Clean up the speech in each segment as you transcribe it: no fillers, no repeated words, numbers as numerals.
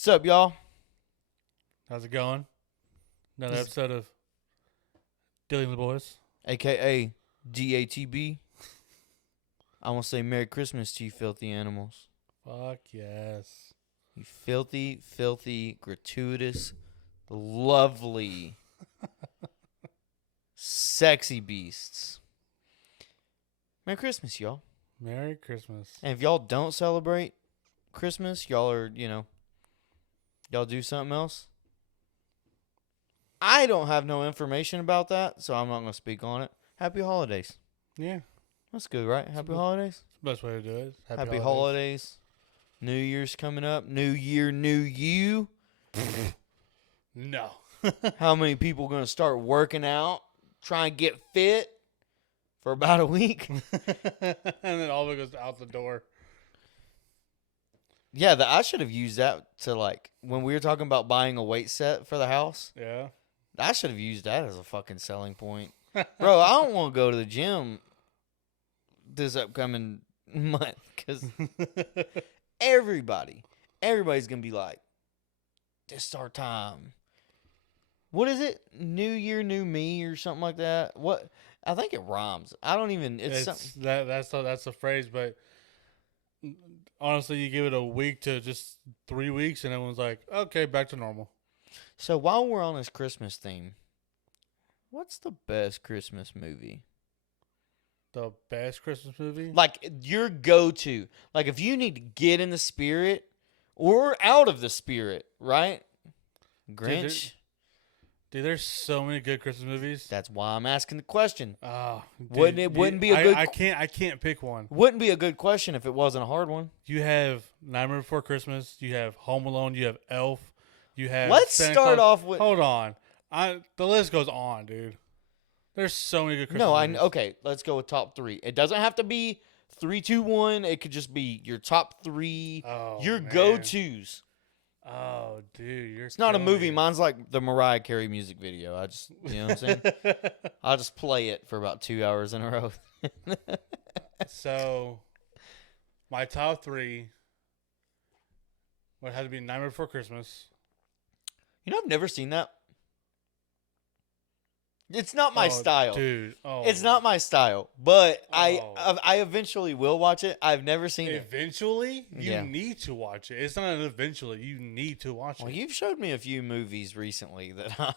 What's up, y'all? How's it going? Another episode of Dilly and the Boys. AKA GATB. I want to say Merry Christmas to you, filthy animals. Fuck yes. You filthy, filthy, gratuitous, lovely, sexy beasts. Merry Christmas, y'all. Merry Christmas. And if y'all don't celebrate Christmas, y'all are, y'all do something else. I don't have no information about that, so I'm not going to speak on it. Happy holidays. Yeah. That's good, right? Happy holidays. It's the best way to do it. Happy holidays. New Year's coming up. New year, new you. No. How many people going to start working out, try and get fit for about a week? And then all of it goes out the door. Yeah, I should have used that to, when we were talking about buying a weight set for the house. Yeah. I should have used that as a fucking selling point. Bro, I don't want to go to the gym this upcoming month because everybody's going to be like, this is our time. What is it? New year, new me or something like that? What? I think it rhymes. I don't even, That's the phrase, but honestly, you give it a week to just 3 weeks and everyone's like, okay, back to normal. So while we're on this Christmas theme, what's the best Christmas movie? The best Christmas movie? Like your go-to. Like if you need to get in the spirit or out of the spirit, right? Grinch. Dude, there's so many good Christmas movies. That's why I'm asking the question. Oh, Wouldn't be a good. I can't pick one. Wouldn't be a good question if it wasn't a hard one. You have Nightmare Before Christmas. You have Home Alone. You have Elf. You have. Let's Santa start Claus. off with. Hold on, the list goes on, dude. There's so many good Christmas movies. Okay. Let's go with top 3. It doesn't have to be 3, 2, 1. It could just be your top 3. Your go-tos. Oh, dude, It's not a movie. Mine's like the Mariah Carey music video. I just, you know what I'm saying? I'll just play it for about 2 hours in a row. So, my top 3 would have to be Nightmare Before Christmas. I've never seen that. It's not my style. Dude. Oh. It's not my style, but I eventually will watch it. I've never seen it. Eventually? You need to watch it. It's not an eventually. You need to watch it. Well, you've showed me a few movies recently that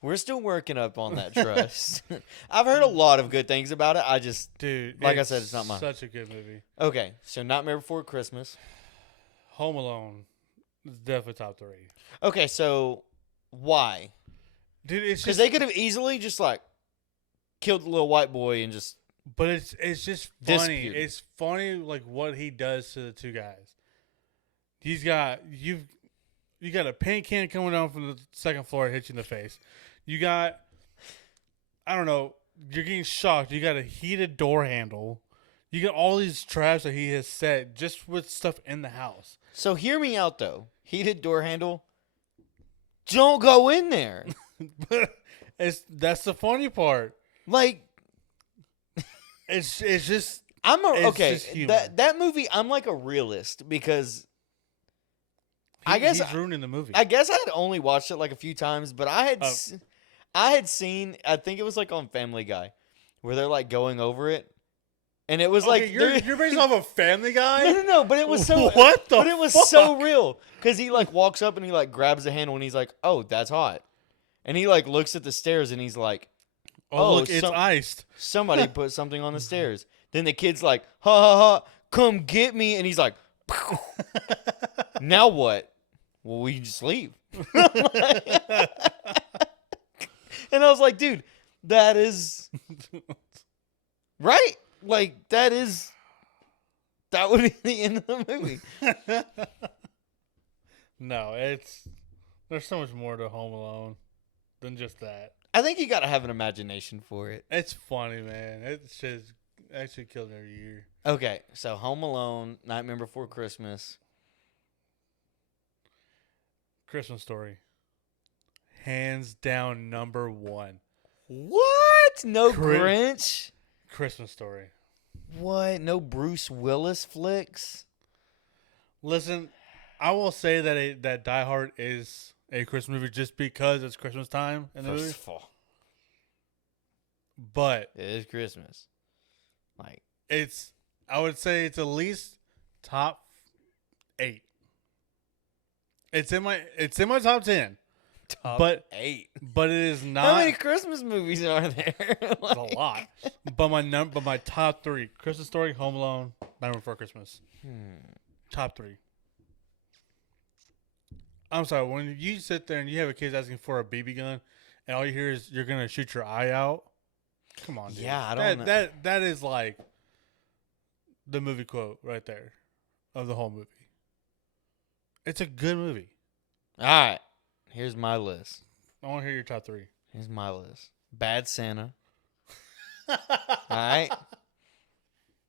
we're still working up on that trust. I've heard a lot of good things about it. I just, dude, like I said, it's not mine. Such a good movie. Okay, so Nightmare Before Christmas. Home Alone is definitely top 3. Okay, so why? Dude, it's because just they could have easily just killed the little white boy and just. But it's just funny. It's funny what he does to the two guys. You got a paint can coming down from the second floor and hit you in the face. You got, I don't know, you're getting shocked. You got a heated door handle. You got all these traps that he has set just with stuff in the house. So hear me out though. Heated door handle. Don't go in there. That's the funny part. It's just that movie. I'm like a realist because he's ruining the movie. I guess I had only watched it a few times, but I had seen. I think it was on Family Guy, where they're going over it, and it was you're based off of Family Guy. No, but it was so what the. But it was so real because he walks up and he grabs the handle and he's like, "Oh, that's hot." And he looks at the stairs and he's like, "Oh, look, it's iced. Somebody put something on the stairs." Then the kid's like, "Ha ha ha, come get me!" And he's like, "Now what? Well, we can just leave." And I was like, "Dude, that is right. That would be the end of the movie." No, there's so much more to Home Alone than just that. I think you got to have an imagination for it. It's funny, man. It's just actually killed every year. Okay, so Home Alone, Nightmare Before Christmas. Christmas Story. Hands down number 1. What? No Grinch? Christmas Story. What? No Bruce Willis flicks? Listen, I will say that Die Hard is a Christmas movie just because it's Christmas time in the movie. First of all, but it is Christmas. Like I would say it's at least top 8. It's in my top 10. Top 8. But it is not. How many Christmas movies are there? Like, a lot. But my top 3: Christmas Story, Home Alone, Nightmare Before Christmas. Top 3. I'm sorry. When you sit there and you have a kid asking for a BB gun, and all you hear is "You're gonna shoot your eye out." Come on, dude. Yeah, I don't know. That is like the movie quote right there of the whole movie. It's a good movie. All right, here's my list. I want to hear your top 3. Here's my list. Bad Santa. All right.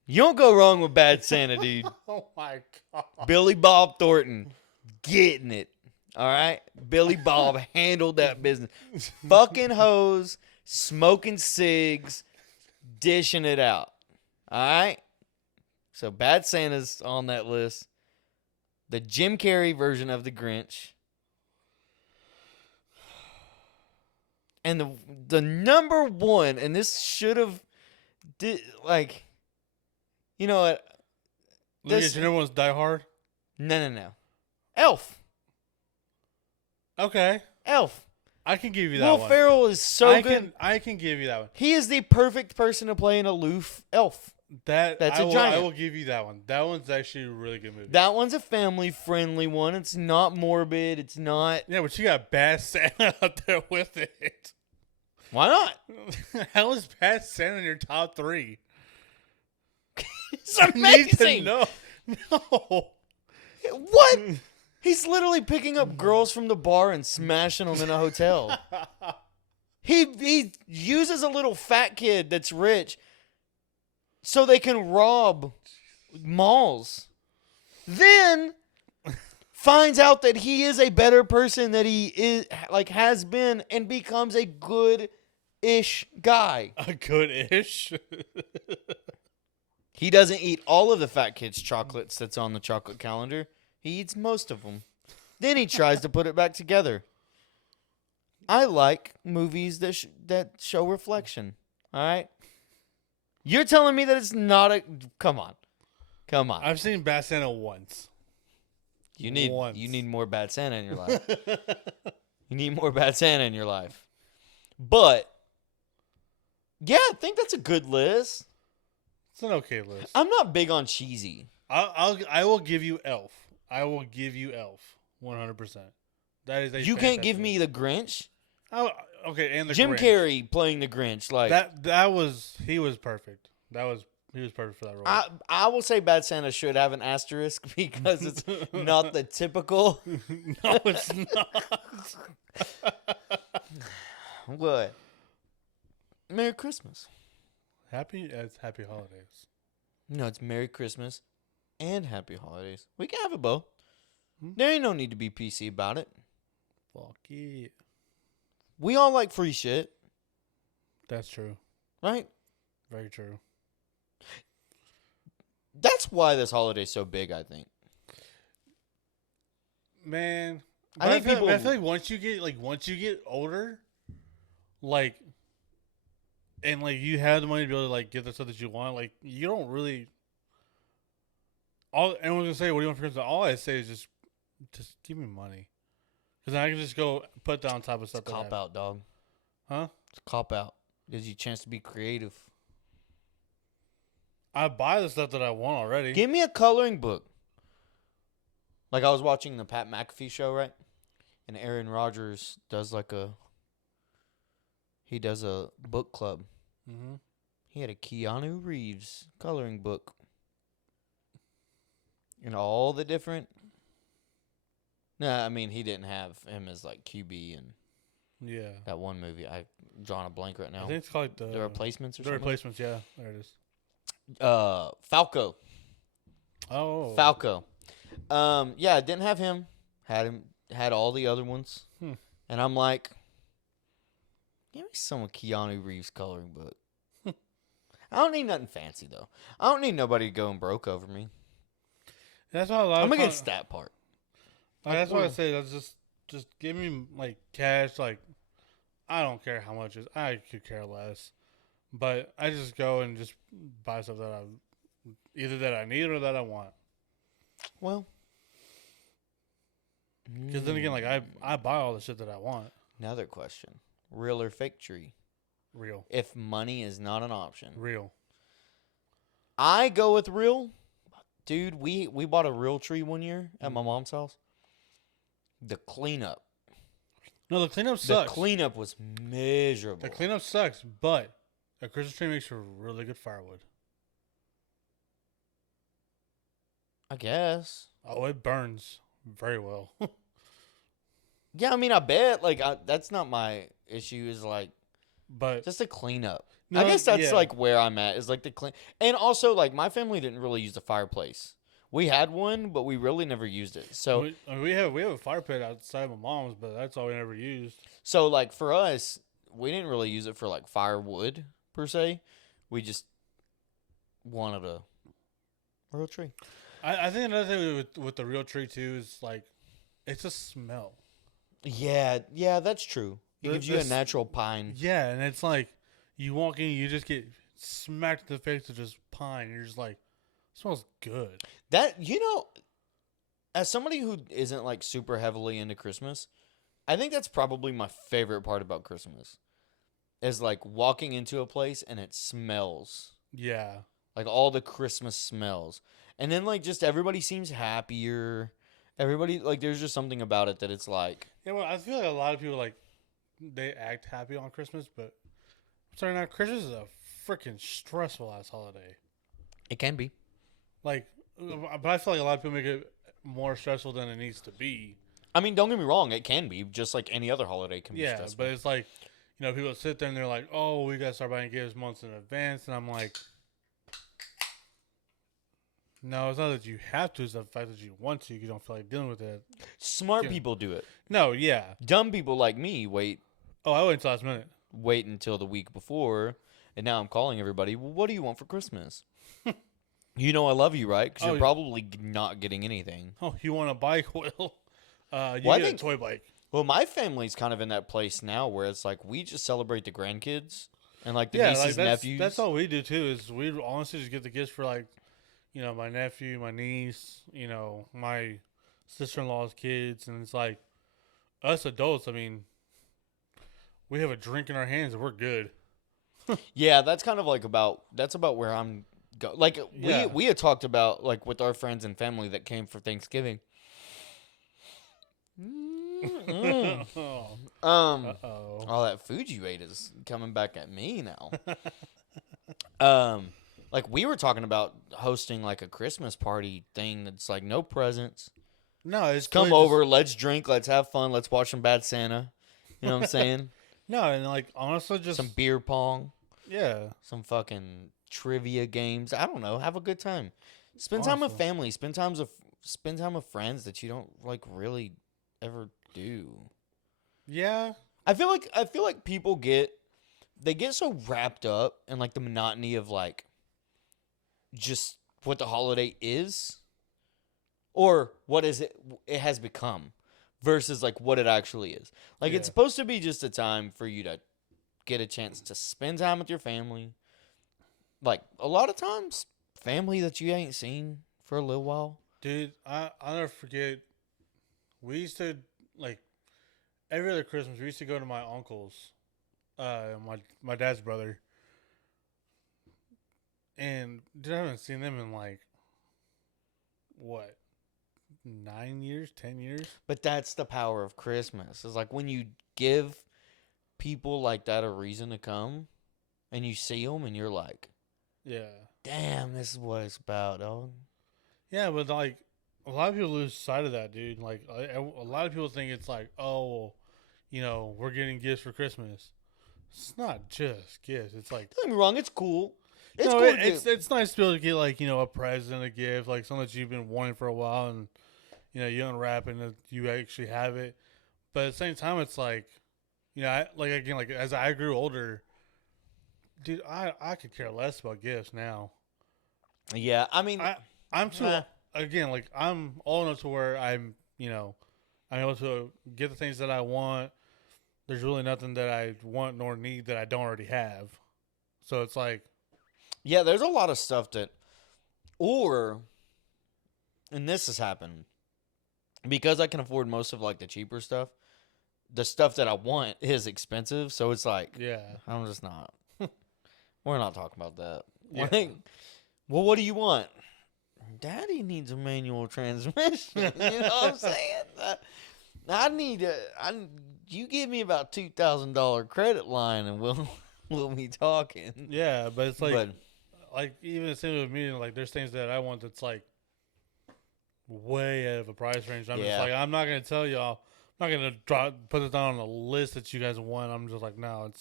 You don't go wrong with Bad Santa, dude. Oh my god. Billy Bob Thornton getting it. All right. Billy Bob handled that business. Fucking hoes, smoking cigs, dishing it out. All right. So Bad Santa's on that list. The Jim Carrey version of The Grinch. And the number one, and this should have you know what? Your number one's Die Hard? No. Elf. Okay. Elf. I can give you that Will one. Ferrell is so good. I can give you that one. He is the perfect person to play an aloof elf. That's a giant. I will give you that one. That one's actually a really good movie. That one's a family-friendly one. It's not morbid. It's not... Yeah, but you got Bad Santa out there with it. Why not? How is Bad Santa in your top 3? It's amazing. No. What? He's literally picking up girls from the bar and smashing them in a hotel. He uses a little fat kid that's rich so they can rob malls. Then finds out that he is a better person that he is has been and becomes a good-ish guy. A good-ish? He doesn't eat all of the fat kid's chocolates that's on the chocolate calendar. He eats most of them. Then he tries to put it back together. I like movies that show reflection. All right? You're telling me that it's not a... Come on. I've seen Bad Santa once. You need more Bad Santa in your life. You need more Bad Santa in your life. But, yeah, I think that's a good list. It's an okay list. I'm not big on cheesy. I will give you Elf. I will give you Elf. 100%. That is a You can't give me the Grinch? Okay, and the Jim Grinch. Carrey playing the Grinch. He was perfect. He was perfect for that role. I will say Bad Santa should have an asterisk because it's not the typical. No, it's not. What? Merry Christmas. Happy holidays. No, it's Merry Christmas and Happy Holidays. We can have it both. There ain't no need to be PC about it. Fuck yeah. We all like free shit. That's true. Right? Very true. That's why this holiday's so big, I think. Man, I feel like once you get older, and you have the money to be able to get the stuff that you want, you don't really. All everyone's gonna say, "What do you want for Christmas?" All I say is just give me money, because I can just go put that on top of stuff. It's a cop out, dog. Huh? It's a cop out. Gives you a chance to be creative. I buy the stuff that I want already. Give me a coloring book. I was watching the Pat McAfee show, right? And Aaron Rodgers does a book club. Mm-hmm. He had a Keanu Reeves coloring book. And all the different... he didn't have him as QB and that one movie. I'm drawing a blank right now. I think it's called The Replacements or something? The Replacements, yeah. There it is. Falco. Oh. Falco. Yeah, didn't have him. Had all the other ones. And I'm like, give me some of Keanu Reeves' coloring book. I don't need nothing fancy, though. I don't need nobody going broke over me. That's why a lot I'm against that part. Like, that's why I say that's just give me like cash. Like I don't care how much it is. I could care less. But I just go and just buy stuff that I need or that I want. Well, because then again, like I buy all the shit that I want. Another question: real or fake tree? Real. If money is not an option, real. I go with real. Dude, we bought a real tree one year at my mom's house. The cleanup. No, the cleanup sucks. The cleanup was miserable. The cleanup sucks, but a Christmas tree makes for really good firewood. I guess. Oh, it burns very well. Yeah, I mean, I bet. Like, that's not my issue. Is like, but just a cleanup. No, I guess that's like where I'm at. Is like the clean. And also, like, my family didn't really use the fireplace. We had one, but we really never used it. So we have a fire pit outside my mom's, but that's all we ever used. So like for us, we didn't really use it for like firewood per se. We just wanted a real tree. I think another thing with the real tree too is like it's a smell. Yeah, that's true. It gives you a natural pine. Yeah, and it's like you walk in, you just get smacked in the face with just pine. You're just like, it smells good. That, as somebody who isn't like super heavily into Christmas, I think that's probably my favorite part about Christmas. Is like walking into a place and it smells. Yeah. Like all the Christmas smells. And then like just everybody seems happier. Everybody, like, there's just something about it that it's like. Yeah, well, I feel like a lot of people, like, they act happy on Christmas, but I'm sorry, now Christmas is a freaking stressful ass holiday. It can be. Like, but I feel like a lot of people make it more stressful than it needs to be. I mean, don't get me wrong, it can be, just like any other holiday can be stressful. Yeah, but it's like, people sit there and they're like, oh, we got to start buying gifts months in advance, and I'm like, no, it's not that you have to. It's the fact that you want to. You don't feel like dealing with it. Smart people do it. No, yeah. Dumb people like me wait. Oh, I wait until last minute. Wait until the week before, and now I'm calling everybody. Well, what do you want for Christmas? I love you, right? Because you're probably not getting anything. Oh, you want a bike? Well, get a toy bike. Well, my family's kind of in that place now where it's like we just celebrate the grandkids and like the nieces and nephews. That's all we do too. Is we honestly just get the gifts for like. My nephew, my niece, my sister-in-law's kids, and it's like, us adults, I mean, we have a drink in our hands and we're good. Yeah, that's kind of like that's about where I'm going. Like, we had talked about, like, with our friends and family that came for Thanksgiving. All that food you ate is coming back at me now. Like, we were talking about hosting, like, a Christmas party thing that's, like, no presents. No, it's come over, let's drink, let's have fun, let's watch some Bad Santa. You know what I'm saying? No, and, like, honestly, just... some beer pong. Yeah. Some fucking trivia games. I don't know. Have a good time. Spend time with family. Spend time with friends that you don't, like, really ever do. Yeah. I feel like people get so wrapped up in, like, the monotony of, like, just what the holiday is or what it has become versus like what it actually is. Like it's supposed to be just a time for you to get a chance to spend time with your family. Like a lot of times family that you ain't seen for a little while. Dude, I'll never forget. We used to like every other Christmas we used to go to my uncle's, my dad's brother. And dude, I haven't seen them in like, what, 9 years, 10 years? But that's the power of Christmas. It's like when you give people like that a reason to come and you see them and you're like, yeah, damn, this is what it's about, dog. Yeah, but like a lot of people lose sight of that, dude. Like a lot of people think it's like, oh, we're getting gifts for Christmas. It's not just gifts. It's like, don't get me wrong, it's cool. It's nice to be able to get like a present, a gift, like something that you've been wanting for a while, and you unwrap it and you actually have it. But at the same time, it's like, as I grew older, dude, I could care less about gifts now. Yeah, I mean, I'm too again, like I'm old enough to where I'm I'm able to get the things that I want. There's really nothing that I want nor need that I don't already have. So it's like, yeah, there's a lot of stuff that, and this has happened because I can afford most of like the cheaper stuff. The stuff that I want is expensive, so it's like, yeah, I'm just not. We're not talking about that. Yeah. Like, well, what do you want? Daddy needs a manual transmission. You know what I'm saying? You give me about $2,000 credit line and we'll be talking. yeah. But it's like even the same with me. Like there's things that I want that's like way out of a price range. I'm just like, I'm not gonna tell y'all. I'm not gonna put it down on a list that you guys want. I'm just like, no,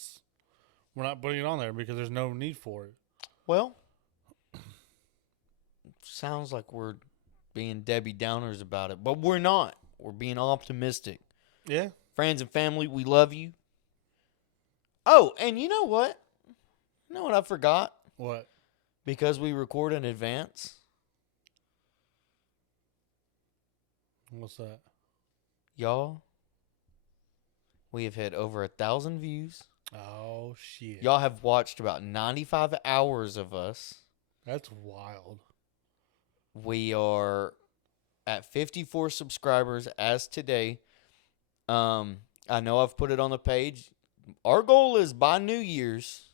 we're not putting it on there because there's no need for it. Well, sounds like we're being Debbie Downers about it, but we're not. We're being optimistic. Yeah. Friends and family, we love you. Oh, and you know what? You know what I forgot? What? Because we record in advance. What's that? Y'all, we have hit over 1,000 views. Oh, shit. Y'all have watched about 95 hours of us. That's wild. We are at 54 subscribers as today. I know I've put it on the page. Our goal is by New Year's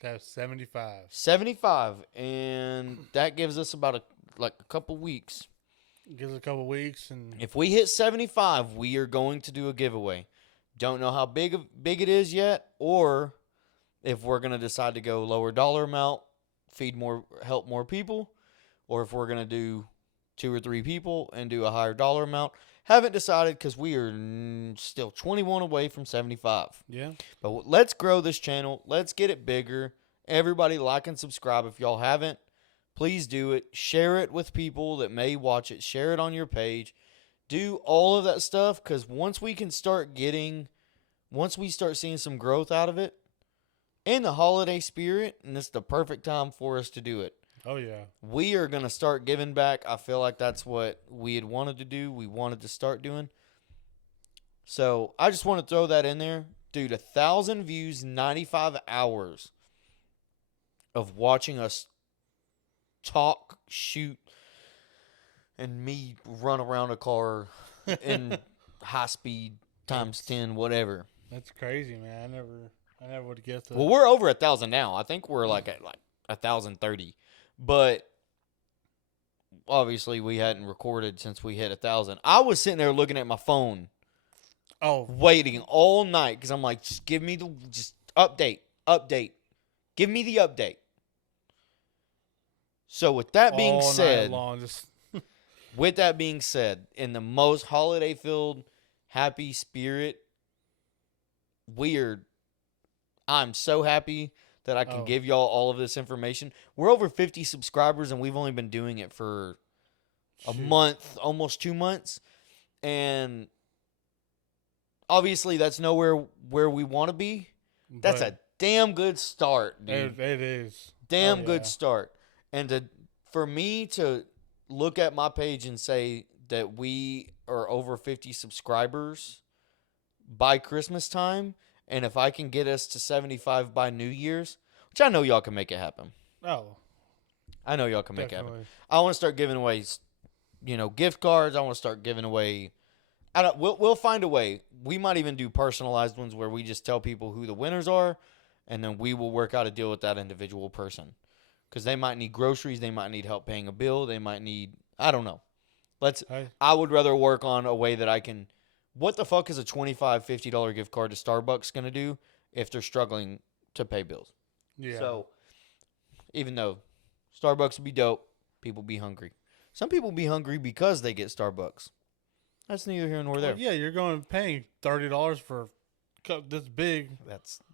to have 75. 75, and that gives us about a couple weeks. Gives us a couple weeks, and if we hit 75, we are going to do a giveaway. Don't know how big it is yet, or if we're going to decide to go lower dollar amount, help more people, or if we're going to do 2 or 3 people and do a higher dollar amount. Haven't decided because we are still 21 away from 75. Yeah. But let's grow this channel. Let's get it bigger. Everybody like and subscribe if y'all haven't. Please do it. Share it with people that may watch it. Share it on your page. Do all of that stuff because once we start seeing some growth out of it in the holiday spirit, and it's the perfect time for us to do it. Oh, yeah. We are going to start giving back. I feel like that's what we had wanted to do. We wanted to start doing. So I just want to throw that in there. Dude, 1,000 views, 95 hours of watching us talk, shoot, and me run around a car in high speed times 10, whatever. That's crazy, man. I never would have guessed that. Well, we're over 1,000 now. I think we're at 1,030. But obviously we hadn't recorded since we hit 1,000. I was sitting there looking at my phone. Oh, waiting all night because I'm like, just give me just update. Give me the update. So with that being said, with that being said, in the most holiday-filled, happy spirit, I'm so happy that I can give y'all all of this information. We're over 50 subscribers, and we've only been doing it for a month, almost 2 months. And obviously, that's nowhere where we want to be. That's a damn good start, dude. It is. Damn good start. And for me to look at my page and say that we are over 50 subscribers by Christmas time, and if I can get us to 75 by New Year's, which I know y'all can make it happen. Oh. I know y'all can make it happen. I want to start giving away, gift cards. I want to start giving away. We'll find a way. We might even do personalized ones where we just tell people who the winners are, and then we will work out a deal with that individual person. Because they might need groceries. They might need help paying a bill. They might need, I don't know. I would rather work on a way that I can. What the fuck is a $25, $50 gift card to Starbucks going to do if they're struggling to pay bills? Yeah. So, even though Starbucks would be dope, people be hungry. Some people be hungry because they get Starbucks. That's neither here nor there. Yeah, you're paying $30 for a cup this big.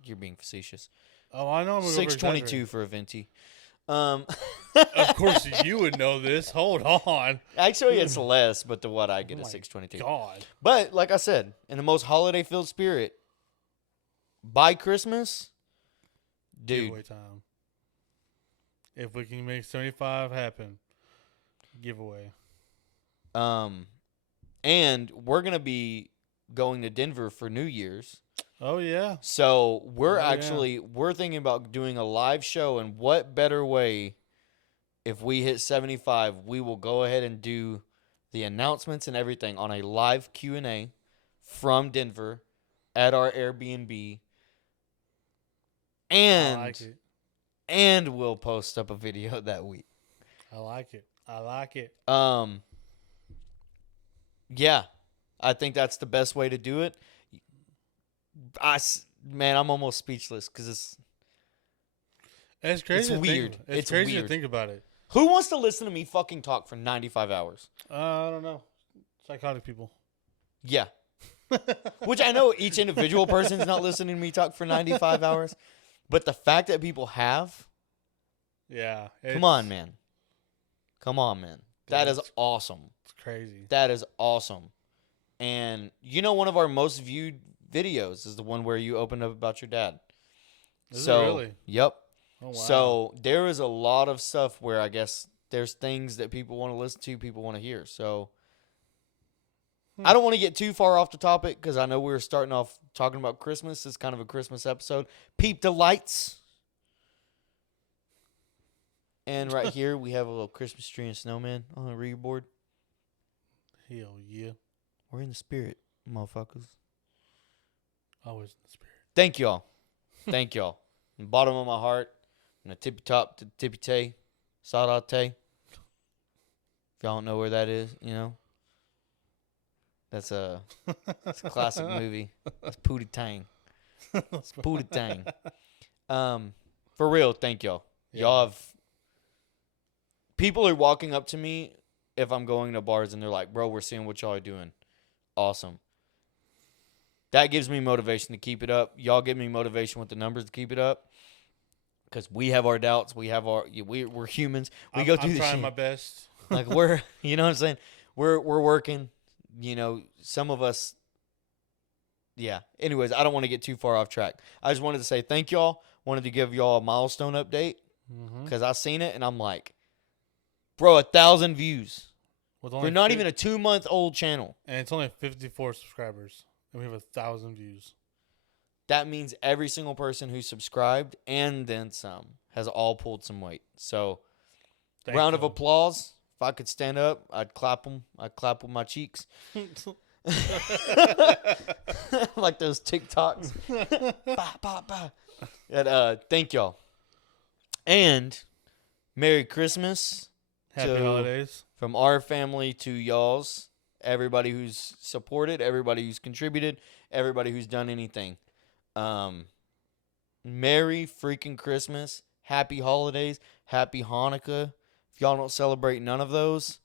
You're being facetious. Oh, I know. $6.22 for a venti. Of course, you would know this. Hold on. Actually, it's less, but to what I get is $6.22. God. But like I said, in the most holiday-filled spirit, by Christmas, dude. Giveaway time. If we can make 75 happen, giveaway. And we're going to be going to Denver for New Year's. Oh, yeah. So we're thinking about doing a live show, and what better way if we hit 75, we will go ahead and do the announcements and everything on a live Q&A from Denver at our Airbnb. And I like it. And we'll post up a video that week. I like it. Yeah. I think that's the best way to do it. I'm almost speechless because it's crazy. It's weird. It's crazy to think about it. Who wants to listen to me fucking talk for 95 hours? I don't know. Psychotic people. Yeah. Which I know each individual person's not listening to me talk for 95 hours. But the fact that people have. Yeah. Come on, man. That is awesome. It's crazy. That is awesome. And one of our most viewed videos is the one where you opened up about your dad. Is it really? Yep. Oh, wow. So there is a lot of stuff where I guess there's things that people want to listen to, people want to hear. So I don't want to get too far off the topic because I know we were starting off talking about Christmas. It's kind of a Christmas episode. Peep the lights. And right here we have a little Christmas tree and snowman on the rear board. Hell yeah. We're in the spirit, motherfuckers. Always in the spirit. Thank y'all. From the bottom of my heart, from the tippy top to the tippy tay, Sadate. If y'all don't know where that is, that's it's a classic movie. It's Pootie Tang. It's Pootie Tang. For real, thank y'all. Yeah. Y'all have. People are walking up to me if I'm going to bars and they're like, bro, we're seeing what y'all are doing. Awesome. That gives me motivation to keep it up. Y'all give me motivation with the numbers to keep it up. Because we have our doubts. We're humans. We go through this shit. I'm trying my best. Like we're, you know what I'm saying? We're working. Some of us. Yeah. Anyways, I don't want to get too far off track. I just wanted to say thank y'all. Wanted to give y'all a milestone update. Because I seen it and I'm like, bro, 1,000 views. We're not even a 2-month-old channel. And it's only 54 subscribers. And we have 1,000 views. That means every single person who subscribed and then some has all pulled some weight. So, round of applause. If I could stand up, I'd clap them. I'd clap with my cheeks. Like those TikToks. Bah, bah, bah. And, thank y'all. And Merry Christmas. Happy holidays. From our family to y'all's. Everybody who's supported, everybody who's contributed, everybody who's done anything. Merry freaking Christmas. Happy holidays. Happy Hanukkah. If y'all don't celebrate none of those,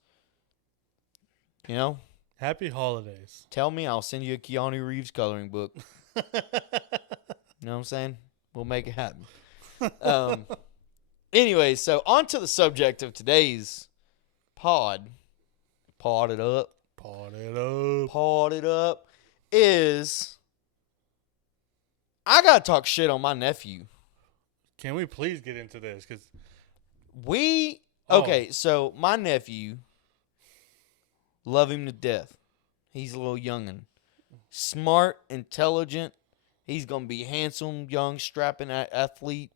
Happy holidays. Tell me, I'll send you a Keanu Reeves coloring book. You know what I'm saying? We'll make it happen. Anyway, so on to the subject of today's pod. Pod it up. Is I gotta talk shit on my nephew. Can we please get into this? Because okay, so my nephew, love him to death. He's a little youngin', smart, intelligent. He's gonna be handsome, young, strapping athlete.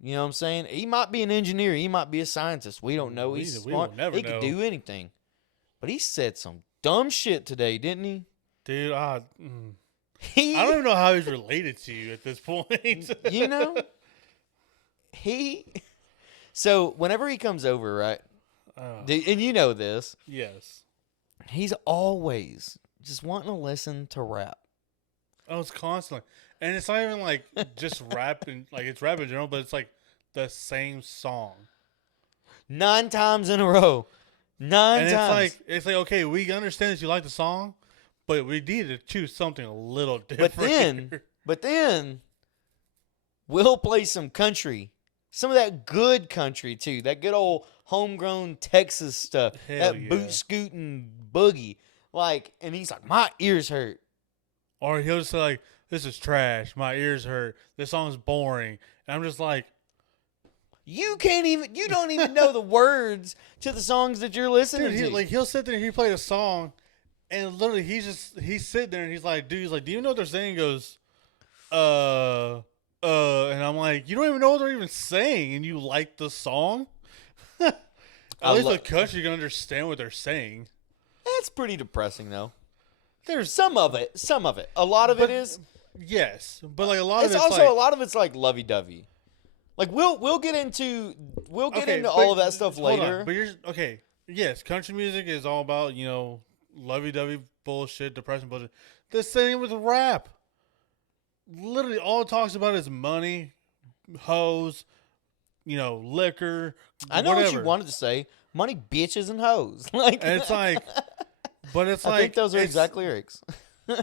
You know what I'm saying? He might be an engineer. He might be a scientist. We don't know. He's smart. He could do anything. But he said some dumb shit today, didn't he? Dude, I don't even know how he's related to you at this point. So whenever he comes over, right? And you know this. Yes. He's always just wanting to listen to rap. Oh, it's constantly. And it's not even like just rap and like it's rap in general, but it's like the same song. 9 times in a row. 9 times. It's like, okay, we understand that you like the song, but we need to choose something a little different. But then we'll play some country. Some of that good country too. That good old homegrown Texas stuff. Boot scooting boogie. And he's like, my ears hurt. Or he'll just say like, this is trash. My ears hurt. This song's boring. And I'm just like, You don't even know the words to the songs that you're listening to. He'll sit there and he play a song, and literally he's sitting there and he's like, do you know what they're saying? He goes, and I'm like, you don't even know what they're even saying, and you like the song? At least the country can understand what they're saying. That's pretty depressing, though. There's some of it. A lot of it is. Yes, but like a lot of it's also like, a lot of it's like lovey-dovey. Like we'll get into all of that stuff later. But yes, country music is all about, lovey-dovey bullshit, depressing bullshit. The same with rap. Literally all it talks about is money, hoes, liquor. I know what you wanted to say. Money, bitches, and hoes. Like, and it's like, but it's I think those are exact lyrics.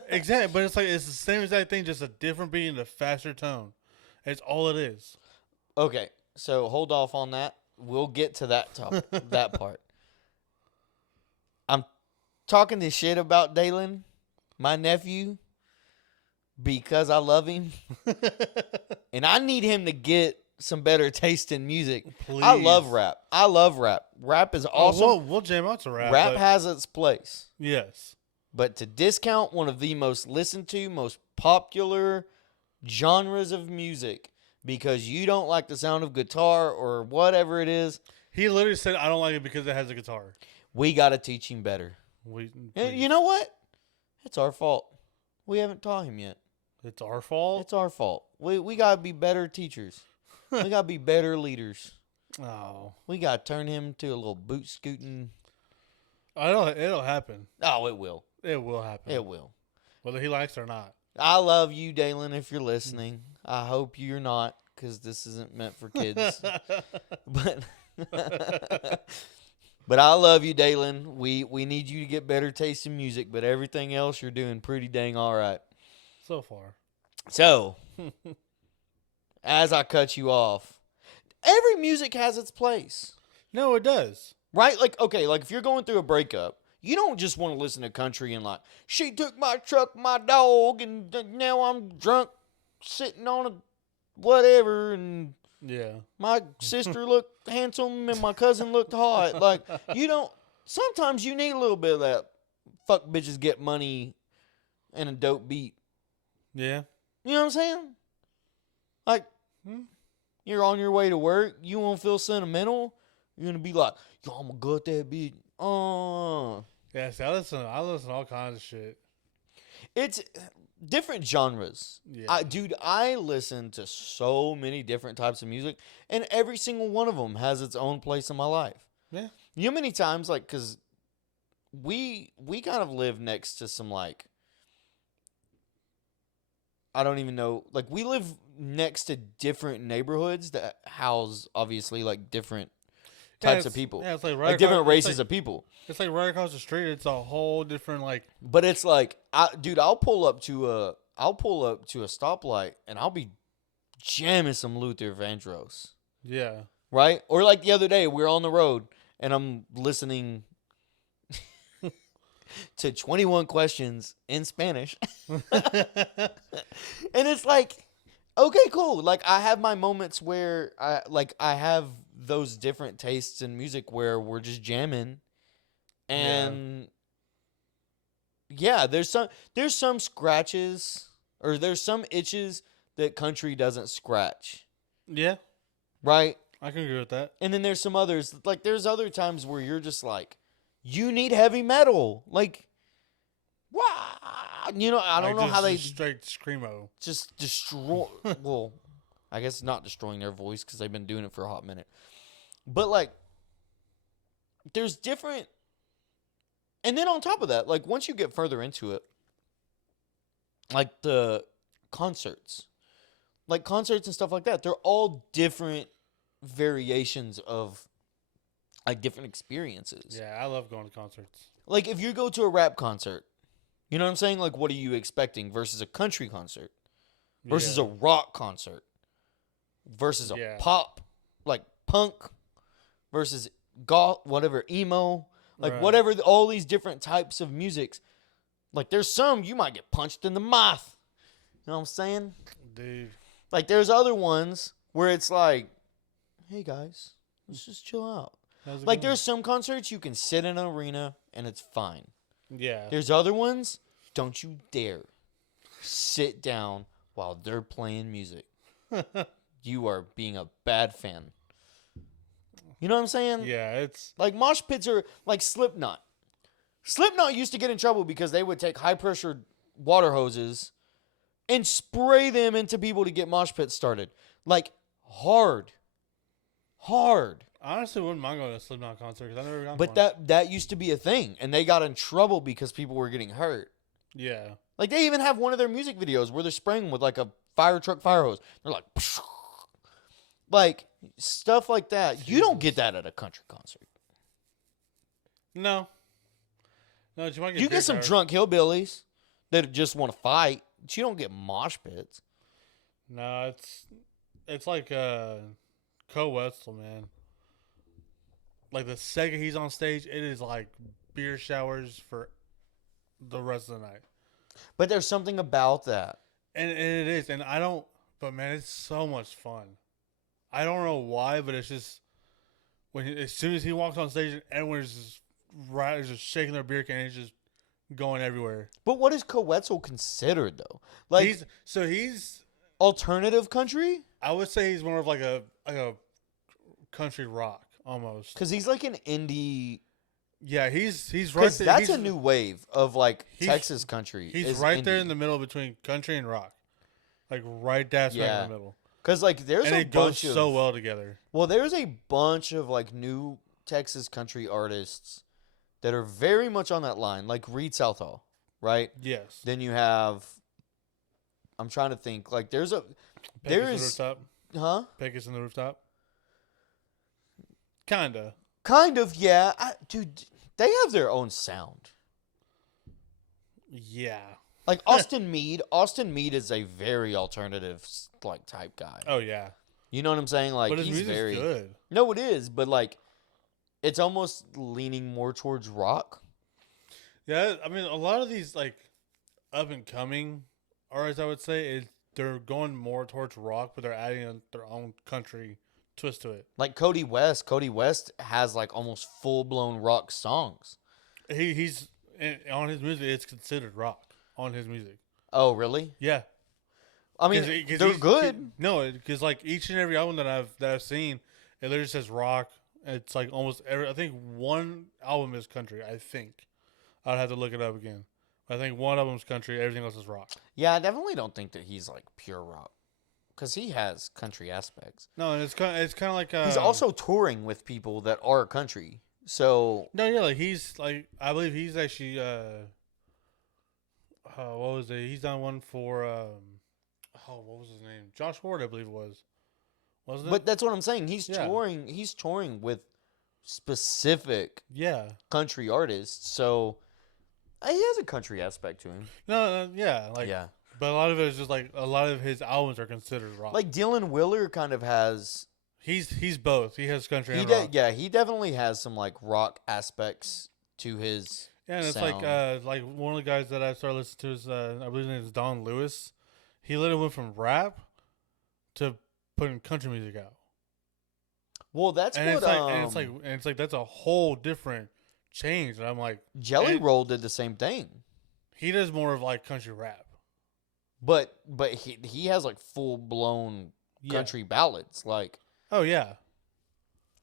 Exactly, but it's like it's the same exact thing, just a different beat and a faster tone. It's all it is. Okay, so hold off on that. We'll get to that that part. I'm talking this shit about Dillain, my nephew, because I love him, and I need him to get some better taste in music. Please. I love rap. Rap is awesome. We'll jam out to rap. Rap has its place. Yes. But to discount one of the most listened to, most popular genres of music because you don't like the sound of guitar or whatever it is. He literally said, I don't like it because it has a guitar. We got to teach him better. And you know what? It's our fault. We haven't taught him yet. It's our fault? It's our fault. We got to be better teachers. We got to be better leaders. Oh. We got to turn him to a little boot scooting. It'll happen. Oh, it will. It will happen. It will. Whether he likes it or not. I love you, Dillain, if you're listening. I hope you're not, because this isn't meant for kids. But I love you, Dillain. We need you to get better taste in music, but everything else you're doing pretty dang all right. So far. So, as I cut you off, every music has its place. No, it does. Right? Like, okay, like if you're going through a breakup, you don't just want to listen to country and like, she took my truck, my dog, and now I'm drunk sitting on a whatever, and yeah, my sister looked handsome and my cousin looked hot. Like, you don't, sometimes you need a little bit of that fuck bitches get money and a dope beat. Yeah. You know what I'm saying? Like, you're on your way to work, you won't feel sentimental, you're going to be like, yo, I'm going to gut that beat. Yeah, see, I listen to all kinds of shit. It's different genres. Yeah. I listen to so many different types of music, and every single one of them has its own place in my life. Yeah. You know, many times, like, because we kind of live next to some, like, I don't even know, like, we live next to different neighborhoods that house, obviously, like, different types of people. Yeah, it's like different races of people. It's like right across the street. It's a whole different like. But it's like, I'll pull up to a stoplight and I'll be jamming some Luther Vandross. Yeah. Right? Or like the other day, we were on the road and I'm listening to 21 Questions in Spanish. And it's like, okay, cool. Like, I have my moments where I have those different tastes in music where we're just jamming, and there's some scratches, or there's some itches that country doesn't scratch. Yeah. Right? I can agree with that. And then there's some others, like there's other times where you're just like, you need heavy metal. Like, wow. You know, I don't know how they straight screamo. Just destroy. Well, I guess not destroying their voice because they've been doing it for a hot minute. But like, there's different. And then on top of that, like once you get further into it, like the concerts and stuff like that, they're all different variations of like different experiences. Yeah, I love going to concerts. Like if you go to a rap concert, you know what I'm saying? Like what are you expecting versus a country concert versus a rock concert versus a pop, like punk versus goth, whatever, emo, like whatever, all these different types of musics. Like there's some you might get punched in the mouth. You know what I'm saying? Dude. Like there's other ones where it's like, hey guys, let's just chill out. Like, there's some concerts you can sit in an arena and it's fine. Yeah. There's other ones, don't you dare sit down while they're playing music. You are being a bad fan. You know what I'm saying? Yeah, it's... Like, mosh pits are like Slipknot. Slipknot used to get in trouble because they would take high-pressure water hoses and spray them into people to get mosh pits started. Like, hard. I honestly wouldn't mind going to a Slipknot concert because I've never gone But to one. that used to be a thing, and they got in trouble because people were getting hurt. Yeah. Like, they even have one of their music videos where they're spraying with, like, a fire truck fire hose. They're like, psh. Like, stuff like that. Jesus. You don't get that at a country concert. No. No, you get some drunk hillbillies that just want to fight, but you don't get mosh pits. No, it's like Co Wetzel, man. Like, the second he's on stage, it is like beer showers for the rest of the night. But there's something about that. And it is. And I don't... But, man, it's so much fun. I don't know why, but it's just... as soon as he walks on stage, everyone is just shaking their beer can and it's just going everywhere. But what is Coetzel considered, though? Like, he's... alternative country? I would say he's more of like a country rock, almost. Because he's like an indie... Yeah, he's right Because there. that's a new wave of, like, Texas country. He's right there in the middle between country and rock. Like, right smack in the middle. Because, like, there's and a it bunch goes of... so well together. Well, there's a bunch of, like, new Texas country artists that are very much on that line. Like, Reed Southall, right? Yes. Then you have... I'm trying to think. Like, there's a... Pecos in the Rooftop? Huh? Pecos in the Rooftop? Kinda. Kind of, yeah. Dude, they have their own sound. Yeah. Like Austin Meade. Austin Meade is a very alternative, like, type guy. Oh, yeah. You know what I'm saying? Like, but his he's music's very good. No, it is, but like, it's almost leaning more towards rock. Yeah, I mean, a lot of these like up and coming artists, I would say, they're going more towards rock, but they're adding their own country twist to it. Like Cody West. Cody West has like almost full blown rock songs. He's on his music. It's considered rock on his music. Oh, really? Yeah. I mean, they're good. No, because like each and every album that I've seen, it literally says rock. It's like almost every. I think one album is country. I think I'd have to look it up again. I think one album's country. Everything else is rock. Yeah, I definitely don't think that he's like pure rock, because he has country aspects. No, it's kind of like he's also touring with people that are country. So no, yeah, like he's like I believe he's actually what was it? He's done one for what was his name? Josh Ward, I believe it was. Wasn't it? But that's what I'm saying. He's touring. He's touring with specific country artists. So he has a country aspect to him. No, yeah, like But a lot of it is just like a lot of his albums are considered rock. Like Dylan Willer kind of has. He's both. He has country and rock. Yeah, he definitely has some like rock aspects to his. Yeah, and it's sound. like one of the guys that I started listening to is I believe his name is Don Lewis. He literally went from rap to putting country music out. Well, that's and it's like that's a whole different change. And I'm like, Jelly Roll did the same thing. He does more of like country rap, but he has like full blown country ballads, like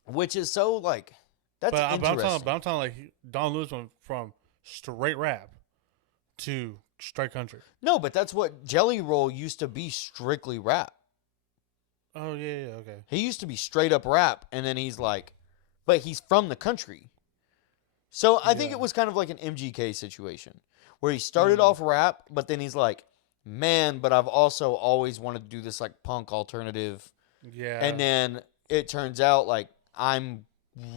which is so like that's interesting. But I'm talking like Don Lewis went from straight rap to straight country. No, but that's what Jelly Roll used to be, strictly rap. Oh, yeah, okay. He used to be straight up rap, and then he's like, but he's from the country. So I think it was kind of like an MGK situation, where he started off rap, but then he's like, man, but I've also always wanted to do this like punk alternative. Yeah. And then it turns out like I'm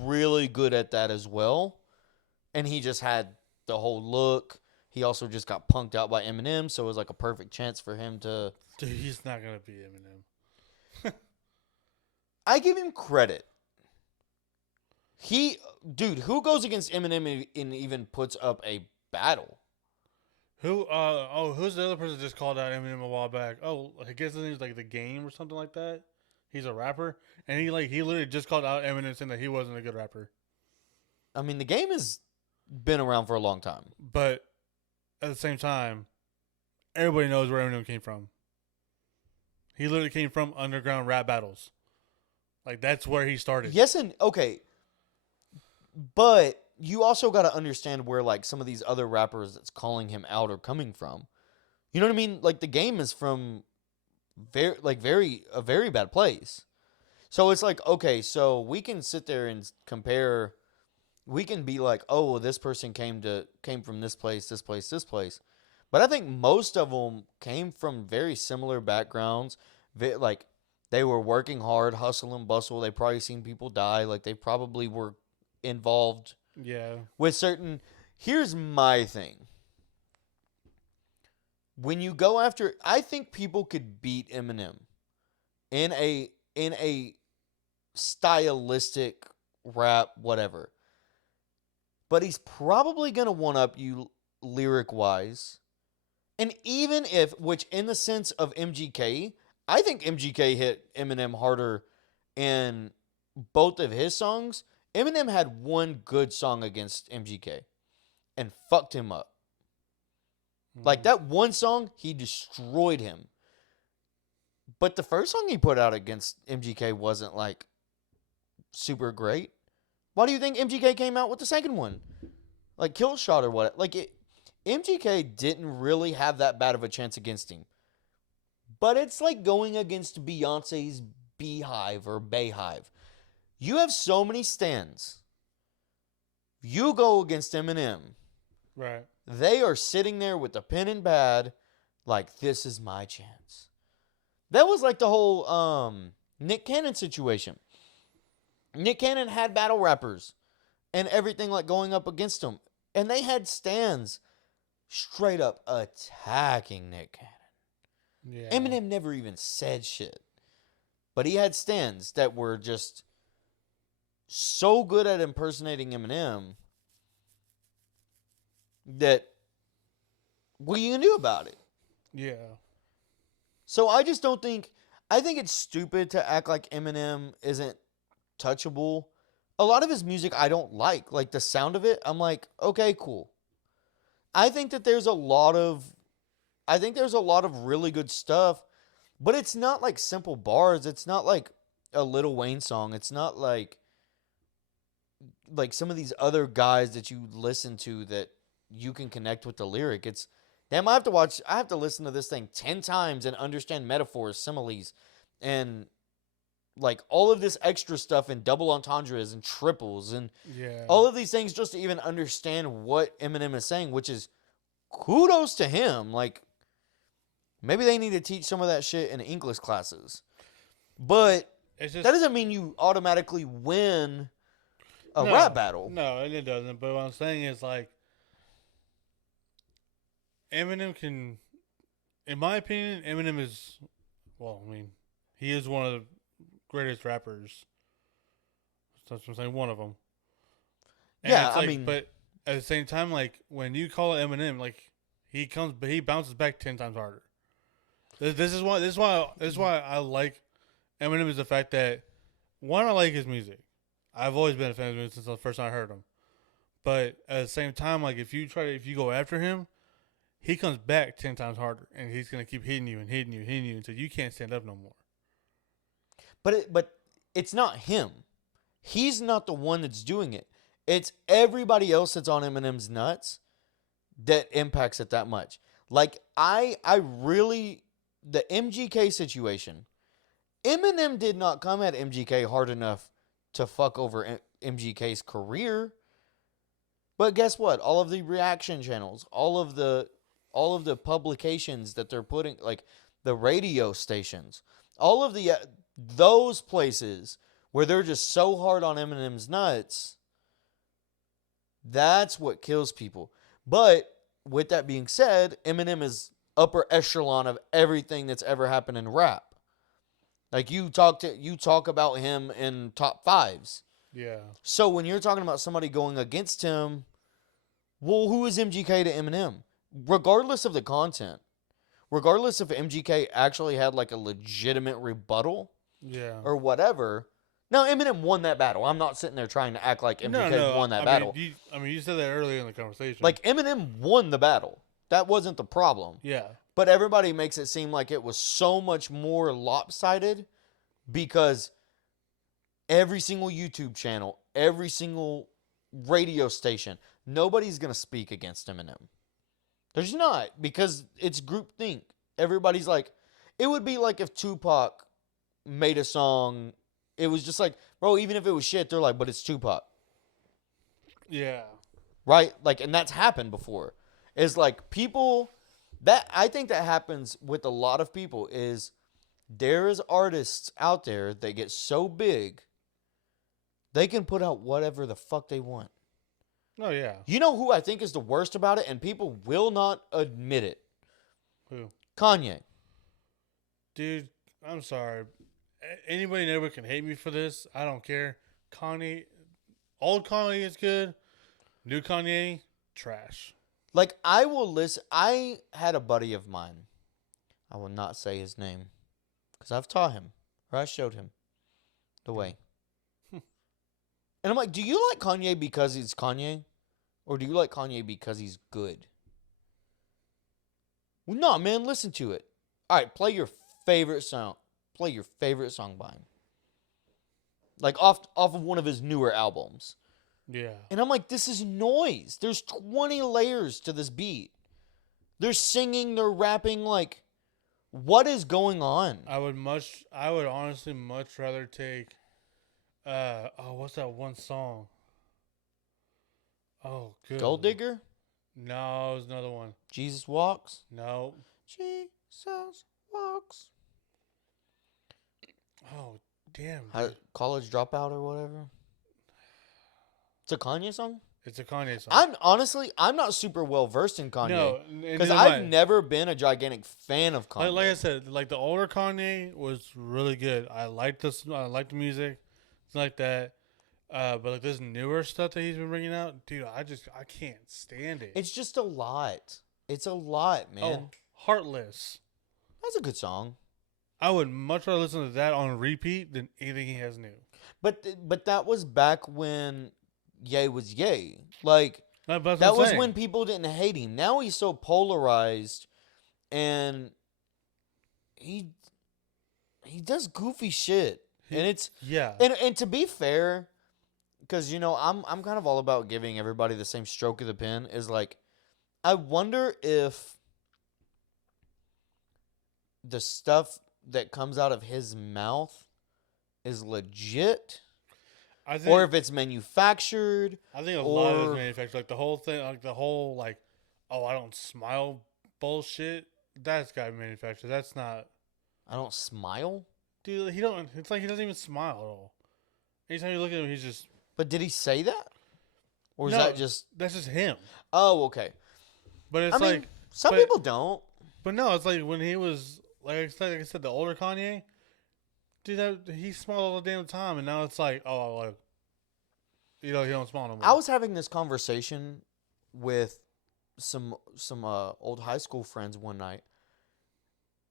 really good at that as well. And he just had the whole look. He also just got punked out by Eminem, so it was like a perfect chance for him to... Dude, he's not going to be Eminem. I give him credit. Who goes against Eminem and even puts up a battle? Who's the other person that just called out Eminem a while back? Oh, I guess his name is like The Game or something like that. he's a rapper, and he literally just called out Eminem saying that he wasn't a good rapper. I mean, the game has been around for a long time. But at the same time, everybody knows where Eminem came from. He literally came from underground rap battles. Like, that's where he started. Yes, and okay. But you also got to understand where, like, some of these other rappers that's calling him out are coming from. You know what I mean? Like, the game is from a very bad place. So it's like, okay, so we can sit there and compare. We can be like, oh, well, this person came from this place, this place, this place. But I think most of them came from very similar backgrounds. Like, they were working hard, hustle and bustle. They probably seen people die. Like, they probably were involved with certain. Here's my thing. When you go after, I think people could beat Eminem in a stylistic rap, whatever. But he's probably gonna one up you lyric wise. And even if, which in the sense of MGK, I think MGK hit Eminem harder in both of his songs. Eminem had one good song against MGK and fucked him up. Like, that one song, he destroyed him. But the first song he put out against MGK wasn't, like, super great. Why do you think MGK came out with the second one? Like, Kill Shot or what? Like, MGK didn't really have that bad of a chance against him. But it's like going against Beyonce's Beehive or Bayhive. You have so many stands. You go against Eminem. Right. They are sitting there with the pen and pad, like, this is my chance. That was like the whole Nick Cannon situation. Nick Cannon had battle rappers and everything, like, going up against him. And they had stands straight up attacking Nick Cannon. Yeah. Eminem never even said shit. But he had stands that were just so good at impersonating Eminem that what are you gonna do about it? Yeah. So I just don't think. I think it's stupid to act like Eminem isn't touchable. A lot of his music I don't like. Like, the sound of it, I'm like, okay, cool. I think there's a lot of really good stuff, but it's not like simple bars. It's not like a Lil Wayne song. It's not like some of these other guys that you listen to that you can connect with the lyric. It's, damn, I have to listen to this thing 10 times and understand metaphors, similes, and like all of this extra stuff and double entendres and triples and all of these things just to even understand what Eminem is saying, which is kudos to him. Like, maybe they need to teach some of that shit in English classes. But that doesn't mean you automatically win a rap battle. No, and it doesn't. But what I'm saying is, like, Eminem can, in my opinion, Eminem is, well, I mean, he is one of the greatest rappers. That's what I'm saying, one of them. And yeah, like, I mean, but at the same time, like, when you call it Eminem, like, he bounces back 10 times harder. This is why I like Eminem, is the fact that, one, I like his music. I've always been a fan of his music since the first time I heard him. But at the same time, like, if you go after him, he comes back 10 times harder, and he's gonna keep hitting you until you can't stand up no more. But it's not him. He's not the one that's doing it. It's everybody else that's on Eminem's nuts that impacts it that much. Like, I really, the MGK situation, Eminem did not come at MGK hard enough to fuck over MGK's career. But guess what? All of the reaction channels, all of the publications that they're putting, like the radio stations, all of those places where they're just so hard on Eminem's nuts, that's what kills people. But with that being said, Eminem is upper echelon of everything that's ever happened in rap. Like, you talk about him in top fives. Yeah. So when you're talking about somebody going against him, well, who is MGK to Eminem? Regardless of the content, regardless if MGK actually had like a legitimate rebuttal, Yeah. or whatever. Now, Eminem won that battle. I'm not sitting there trying to act like MGK won that battle. You said that earlier in the conversation. Like, Eminem won the battle. That wasn't the problem. Yeah. But everybody makes it seem like it was so much more lopsided because every single YouTube channel, every single radio station, nobody's going to speak against Eminem. There's not, because it's groupthink. Everybody's like, it would be like if Tupac made a song. It was just like, bro, even if it was shit, they're like, but it's Tupac. Yeah. Right? Like, and that's happened before. It's like people, that I think that happens with a lot of people is there is artists out there that get so big, they can put out whatever the fuck they want. Oh, yeah. You know who I think is the worst about it, and people will not admit it? Who? Kanye. Dude, I'm sorry. Anybody never can hate me for this. I don't care. Kanye, old Kanye is good. New Kanye, trash. Like, I will listen. I had a buddy of mine. I will not say his name because I've taught him, or I showed him the way. And I'm like, do you like Kanye because he's Kanye? Or do you like Kanye because he's good? Well, no, man, listen to it. All right, play your favorite song. Play your favorite song by him. Like off of one of his newer albums. Yeah. And I'm like, this is noise. There's 20 layers to this beat. They're singing, they're rapping, like, what is going on? I would honestly much rather take what's that one song? Oh, good. Gold Digger? No, it was another one. Jesus Walks? No. Jesus Walks. Oh, damn. College Dropout or whatever. It's a Kanye song? It's a Kanye song. I'm not super well versed in Kanye. No, because I've never been a gigantic fan of Kanye. Like I said, like the older Kanye was really good. I liked this. I liked the music. It's like that. But like this newer stuff that he's been bringing out, dude, I can't stand it. It's just a lot. It's a lot, man. Oh, Heartless. That's a good song. I would much rather listen to that on repeat than anything he has new. But that was back when Ye was Ye. Like, that was when people didn't hate him. Now he's so polarized, and he does goofy shit. And it's And to be fair, because I'm kind of all about giving everybody the same stroke of the pen. Is like, I wonder if the stuff that comes out of his mouth is legit. Or if it's manufactured. I think a lot of it's manufactured. Like the whole thing, oh, I don't smile bullshit. That's got to be manufactured. That's not. I don't smile? Dude, it's like he doesn't even smile at all. Anytime you look at him, he's just. But did he say that? Or is that just. That's just him. Oh, okay. But it's some people don't. But no, it's like when he was, like I said, the older Kanye. Dude, he smiled all the damn time, and now it's like, oh, like, he don't smile no more. I was having this conversation with some old high school friends one night,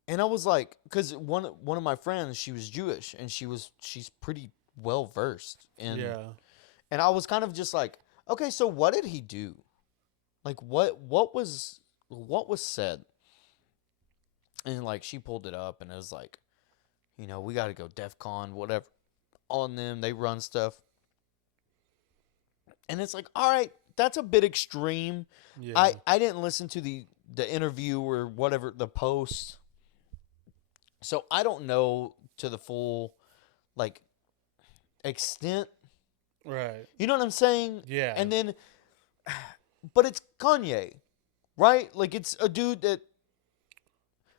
and I was like, because one of my friends, she was Jewish, and she's pretty well versed, and I was kind of just like, okay, so what did he do? Like, what was said? And like, she pulled it up, and it was like, we got to go DEF CON, whatever, on them. They run stuff. And it's like, all right, that's a bit extreme. Yeah. I didn't listen to the interview or whatever, the post. So I don't know to the full, like, extent. Right. You know what I'm saying? Yeah. And then, but it's Kanye, right? Like, it's a dude that.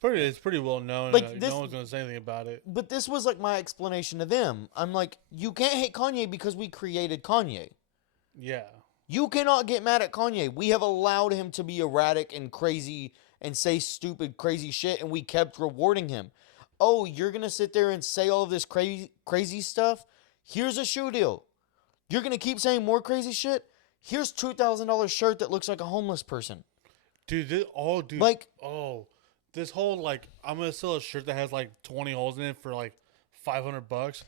It's pretty well known. Like no one's going to say anything about it. But this was like my explanation to them. I'm like, you can't hate Kanye because we created Kanye. Yeah. You cannot get mad at Kanye. We have allowed him to be erratic and crazy and say stupid, crazy shit, and we kept rewarding him. Oh, you're going to sit there and say all of this crazy stuff? Here's a shoe deal. You're going to keep saying more crazy shit? Here's $2,000 shirt that looks like a homeless person. Dude, this whole, like, I'm going to sell a shirt that has, like, 20 holes in it for, like, $500.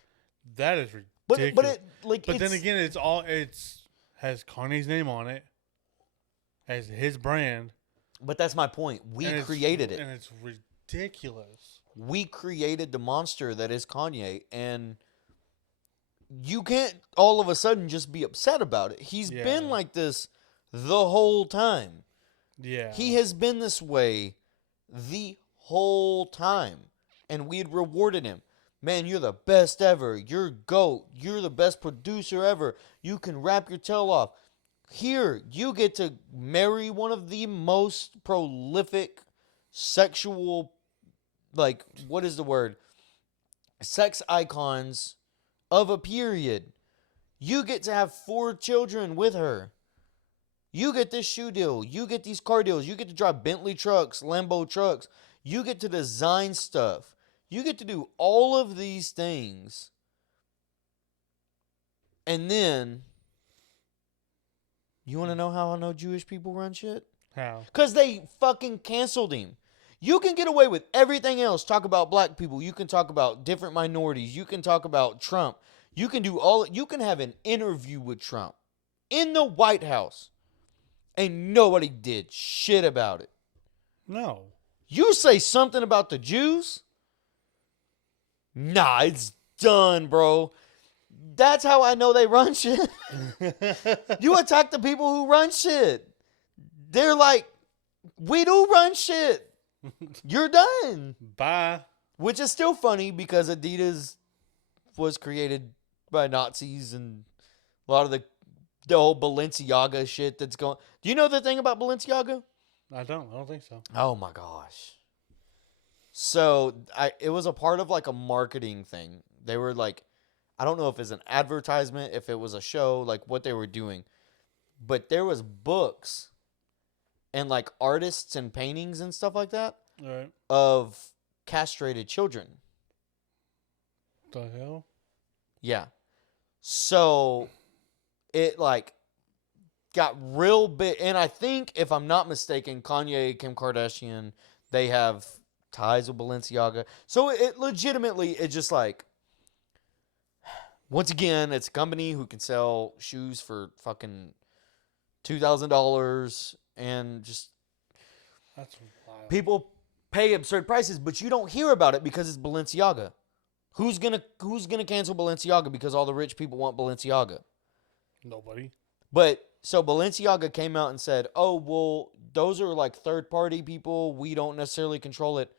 That is But ridiculous. But then again, it's has Kanye's name on it, has his brand. But that's my point. We created it, and it's ridiculous. We created the monster that is Kanye, and you can't all of a sudden just be upset about it. He's been like this the whole time. Yeah. He has been this way the whole time. And we had rewarded him. Man, you're the best ever. You're GOAT. You're the best producer ever. You can rap your tail off. Here, you get to marry one of the most prolific sexual, like, what is the word? Sex icons of a period. You get to have 4 children with her. You get this shoe deal. You get these car deals. You get to drive Bentley trucks, Lambo trucks. You get to design stuff. You get to do all of these things. And then, you want to know how I know Jewish people run shit? How? Because they fucking canceled him. You can get away with everything else. Talk about black people. You can talk about different minorities. You can talk about Trump. You can do all. You can have an interview with Trump in the White House. And nobody did shit about it. No. You say something about the Jews? Nah, it's done, bro. That's how I know they run shit. You attack the people who run shit. They're like, we do run shit. You're done. Bye. Which is still funny because Adidas was created by Nazis and a lot of the whole Balenciaga shit that's going. Do you know the thing about Balenciaga? I don't think so. Oh my gosh. So it was a part of like a marketing thing. They were like, I don't know if it's an advertisement, if it was a show, like what they were doing. But there was books and like artists and paintings and stuff like that of castrated children. The hell? Yeah. So it like got real big. And I think, if I'm not mistaken, Kanye, Kim Kardashian, they have ties with Balenciaga. So it legitimately, it just like, once again, it's a company who can sell shoes for fucking $2,000 and just that's wild. People pay absurd prices, but you don't hear about it because it's Balenciaga. Who's gonna cancel Balenciaga because all the rich people want Balenciaga? Nobody. But so Balenciaga came out and said, "Oh, well, those are like third-party people. We don't necessarily control it."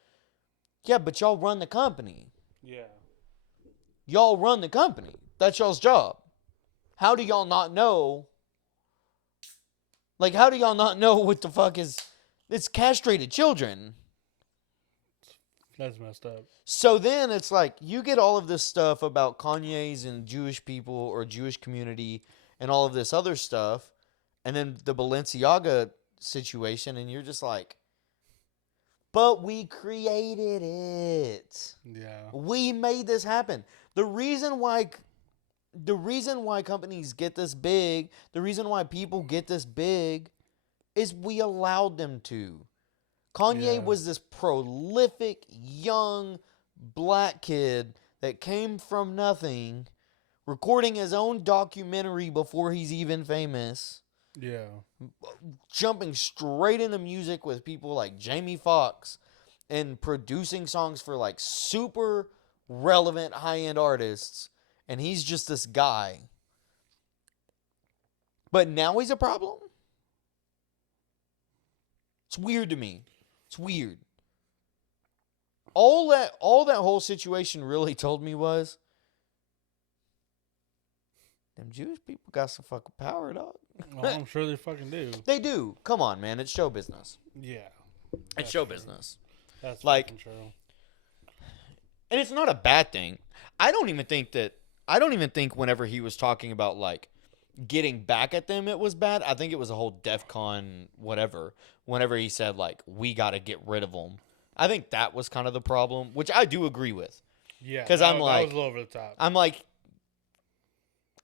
Yeah, but y'all run the company. Yeah. Y'all run the company. That's y'all's job. How do y'all not know? Like, how do y'all not know what the fuck is... It's castrated children. That's messed up. So then it's like, you get all of this stuff about Kanye's and Jewish people or Jewish community and all of this other stuff, and then the Balenciaga situation, and you're just like, but we created it. Yeah. We made this happen. The reason why companies get this big, the reason why people get this big, is we allowed them to. Kanye was this prolific, young, black kid that came from nothing, recording his own documentary before he's even famous. Yeah. Jumping straight into music with people like Jamie Foxx and producing songs for like super relevant high-end artists. And he's just this guy. But now he's a problem? It's weird to me. It's weird. All that whole situation really told me was, them Jewish people got some fucking power, dog. Well, I'm sure they fucking do. They do. Come on, man. It's show business. Yeah. It's show business. That's like, fucking true. And it's not a bad thing. I don't even think whenever he was talking about like getting back at them, it was bad. I think it was a whole DEFCON whatever. Whenever he said like, we got to get rid of them. I think that was kind of the problem, which I do agree with. Yeah. Because that was a little over the top. I'm like,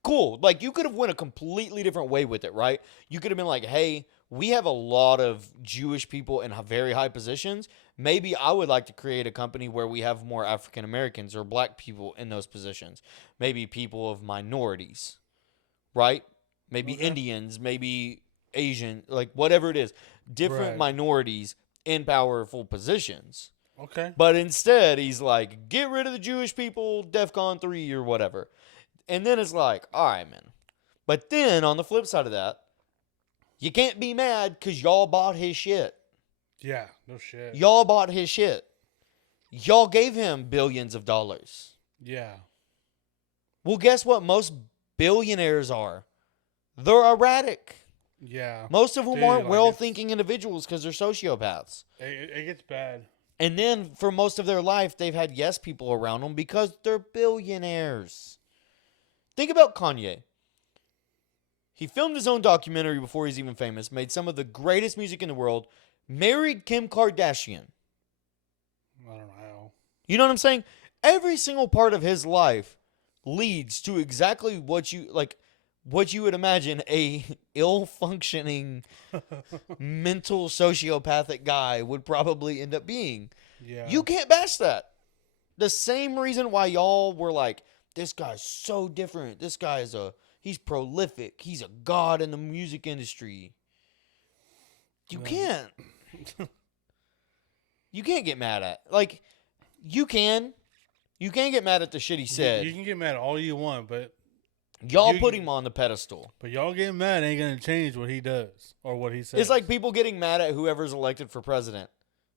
cool. Like, you could have went a completely different way with it, right? You could have been like, hey, we have a lot of Jewish people in very high positions. Maybe I would like to create a company where we have more African Americans or black people in those positions. Maybe people of minorities, right? Maybe Indians, maybe Asian, like whatever it is. Different minorities in powerful positions. Okay. But instead, he's like, get rid of the Jewish people, DEFCON 3 or whatever. And then it's like, all right, man. But then on the flip side of that, you can't be mad because y'all bought his shit. Yeah, no shit. Y'all bought his shit. Y'all gave him billions of dollars. Yeah. Well, guess what most billionaires are? They're erratic. Yeah. Most of them aren't well-thinking individuals because they're sociopaths. It gets bad. And then for most of their life, they've had yes people around them because they're billionaires. Think about Kanye. He filmed his own documentary before he's even famous, made some of the greatest music in the world, married Kim Kardashian. I don't know how. You know what I'm saying? Every single part of his life leads to exactly what you would imagine a ill-functioning mental sociopathic guy would probably end up being. Yeah. You can't bash that. The same reason why y'all were like, this guy's so different. This guy he's prolific. He's a god in the music industry. You can't. You can't get mad at. Like, you can. You can get mad at the shit he said. You can get mad all you want, but y'all put him on the pedestal. But y'all getting mad ain't going to change what he does or what he says. It's like people getting mad at whoever's elected for president.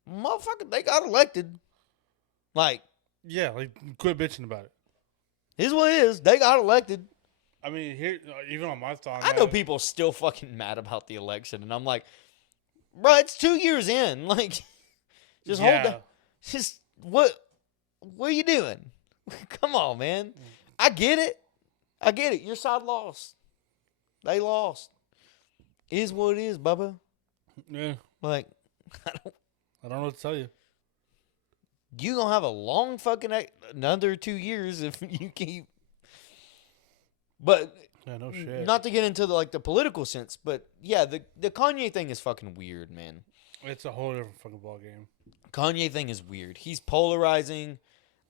Motherfucker, they got elected. Like. Yeah, like, quit bitching about it. Here's what it is. They got elected. I mean, here, even on my thought. I know people still fucking mad about the election, and I'm like, bro, it's 2 years in. Like, just hold that. Just, what are you doing? Come on, man. I get it. Your side lost. They lost. It is what it is, Bubba. Yeah. Like, I don't know what to tell you. You gonna have a long fucking another 2 years if you keep. But yeah, no shit. Not to get into the political sense, but yeah, the Kanye thing is fucking weird, man. It's a whole different fucking ball game. Kanye thing is weird. He's polarizing,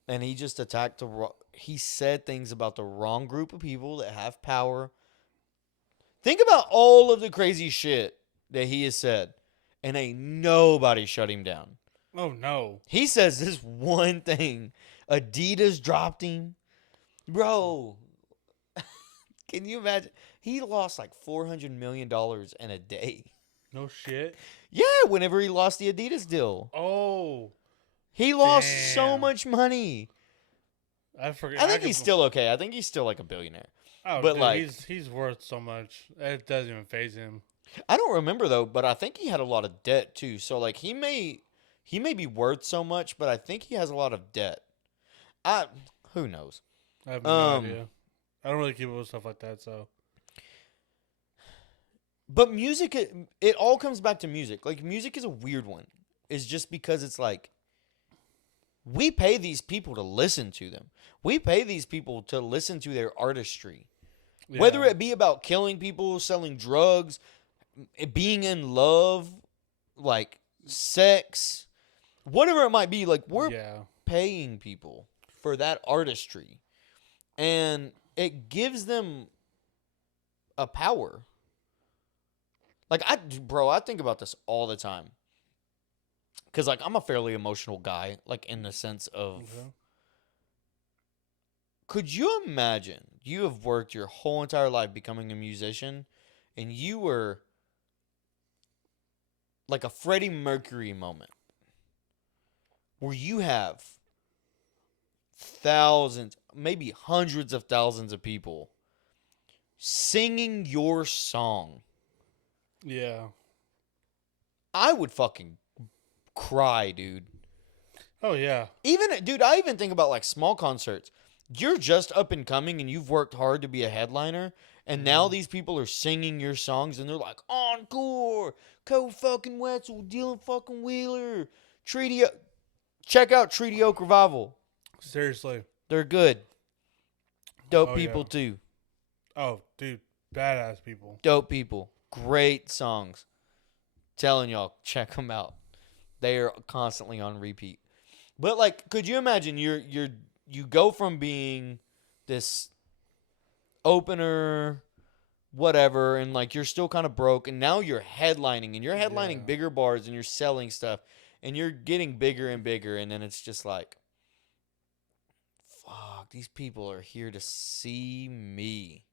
and he just attacked he said things about the wrong group of people that have power. Think about all of the crazy shit that he has said, and ain't nobody shut him down. Oh, no. He says this one thing. Adidas dropped him. Bro, can you imagine? He lost like $400 million in a day. No shit. Yeah, whenever he lost the Adidas deal. Oh. He lost so much money. I forget. I think he's still okay. I think he's still like a billionaire. Oh, but dude, like he's worth so much. It doesn't even faze him. I don't remember though, but I think he had a lot of debt too. So like he may be worth so much, but I think he has a lot of debt. Who knows? I have no idea. I don't really keep up with stuff like that, so. But music, it all comes back to music. Like, music is a weird one. It's just because it's like, we pay these people to listen to them. We pay these people to listen to their artistry. Yeah. Whether it be about killing people, selling drugs, being in love, like, sex, whatever it might be, like, we're paying people for that artistry. And it gives them a power. Like, I think about this all the time. Because, like, I'm a fairly emotional guy, like, in the sense of... Okay. Could you imagine you have worked your whole entire life becoming a musician, and you were like a Freddie Mercury moment, where you have thousands, maybe hundreds of thousands of people singing your song? Yeah. I would fucking cry, dude. Oh, yeah. I even think about, like, small concerts. You're just up and coming, and you've worked hard to be a headliner, and now these people are singing your songs, and they're like, Encore, Code fucking Wetzel, Dylan fucking Wheeler, Treaty. Check out Treaty Oak Revival. Seriously. They're good. Dope people, too. Oh, dude. Badass people. Dope people. Great songs. Telling y'all, check them out. They are constantly on repeat. But like, could you imagine you go from being this opener, whatever, and like you're still kind of broke, and now you're headlining, and you're headlining bigger bars, and you're selling stuff, and you're getting bigger and bigger, and then it's just like, fuck, these people are here to see me.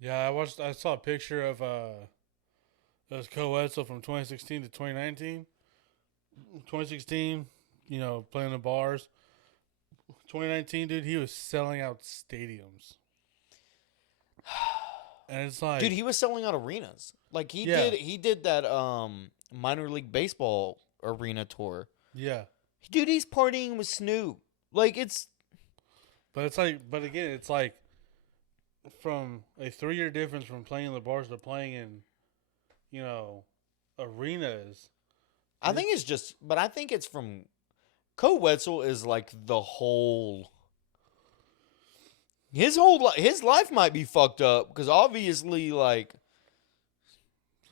Yeah, I saw a picture of it was Coetzel from 2016 to 2019. 2016, playing the bars. 2019, dude, he was selling out stadiums. And it's like, dude, he was selling out arenas. Like he did that minor league baseball arena tour. Yeah. Dude, he's partying with Snoop. Like But again, it's like from a 3-year difference from playing in the bars to playing in, arenas. I think it's from Coetzel is like the whole. His life might be fucked up because obviously, like,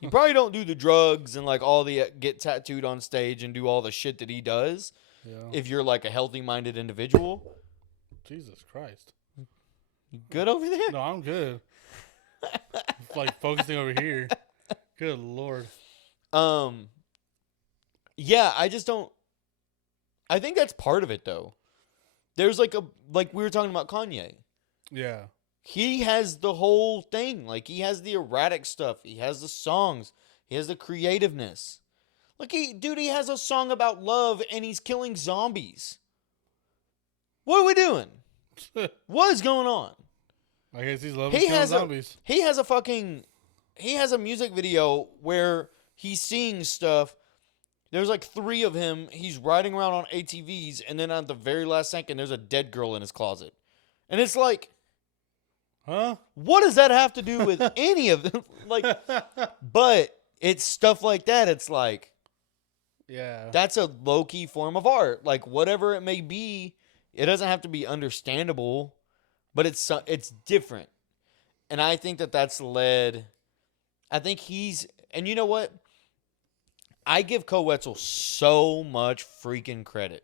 you probably don't do the drugs and like all the get tattooed on stage and do all the shit that he does. Yeah. If you're like a healthy-minded individual. Jesus Christ. You good over there? No, I'm good. Like focusing over here. Good Lord. Yeah, I just don't. I think that's part of it though. There's like we were talking about Kanye. Yeah. He has the whole thing. Like, he has the erratic stuff. He has the songs. He has the creativeness. Like, he has a song about love and he's killing zombies. What are we doing? What is going on? I guess he's loving killing zombies. He has a music video where he's seeing stuff. There's like 3 of him. He's riding around on ATVs, and then at the very last second, there's a dead girl in his closet. And it's like, huh? What does that have to do with any of them? Like, but it's stuff like that. It's like, yeah, that's a low-key form of art. Like, whatever it may be, it doesn't have to be understandable, but it's different. And I think that's led. I think and you know what? I give Coetzel so much freaking credit.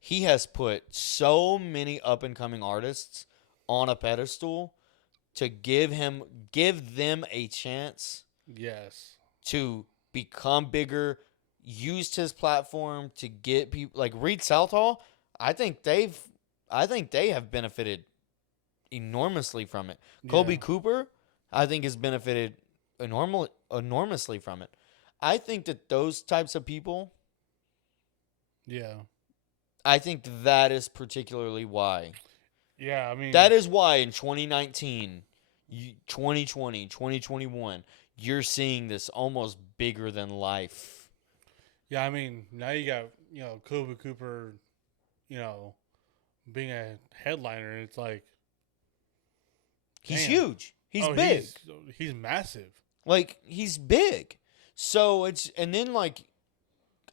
He has put so many up-and-coming artists on a pedestal to give them a chance. Yes. To become bigger, used his platform to get people like Reed Southall. I think they have benefited enormously from it. Yeah. Colby Cooper, I think, has benefited enormously from it. I think that those types of people. Yeah. I think that is particularly why. Yeah, I mean. That is why in 2019, 2020, 2021, you're seeing this almost bigger than life. Yeah, I mean, now you got, Kobe Cooper, being a headliner, and it's like. He's huge. He's big. He's massive. Like, he's big. So and then like,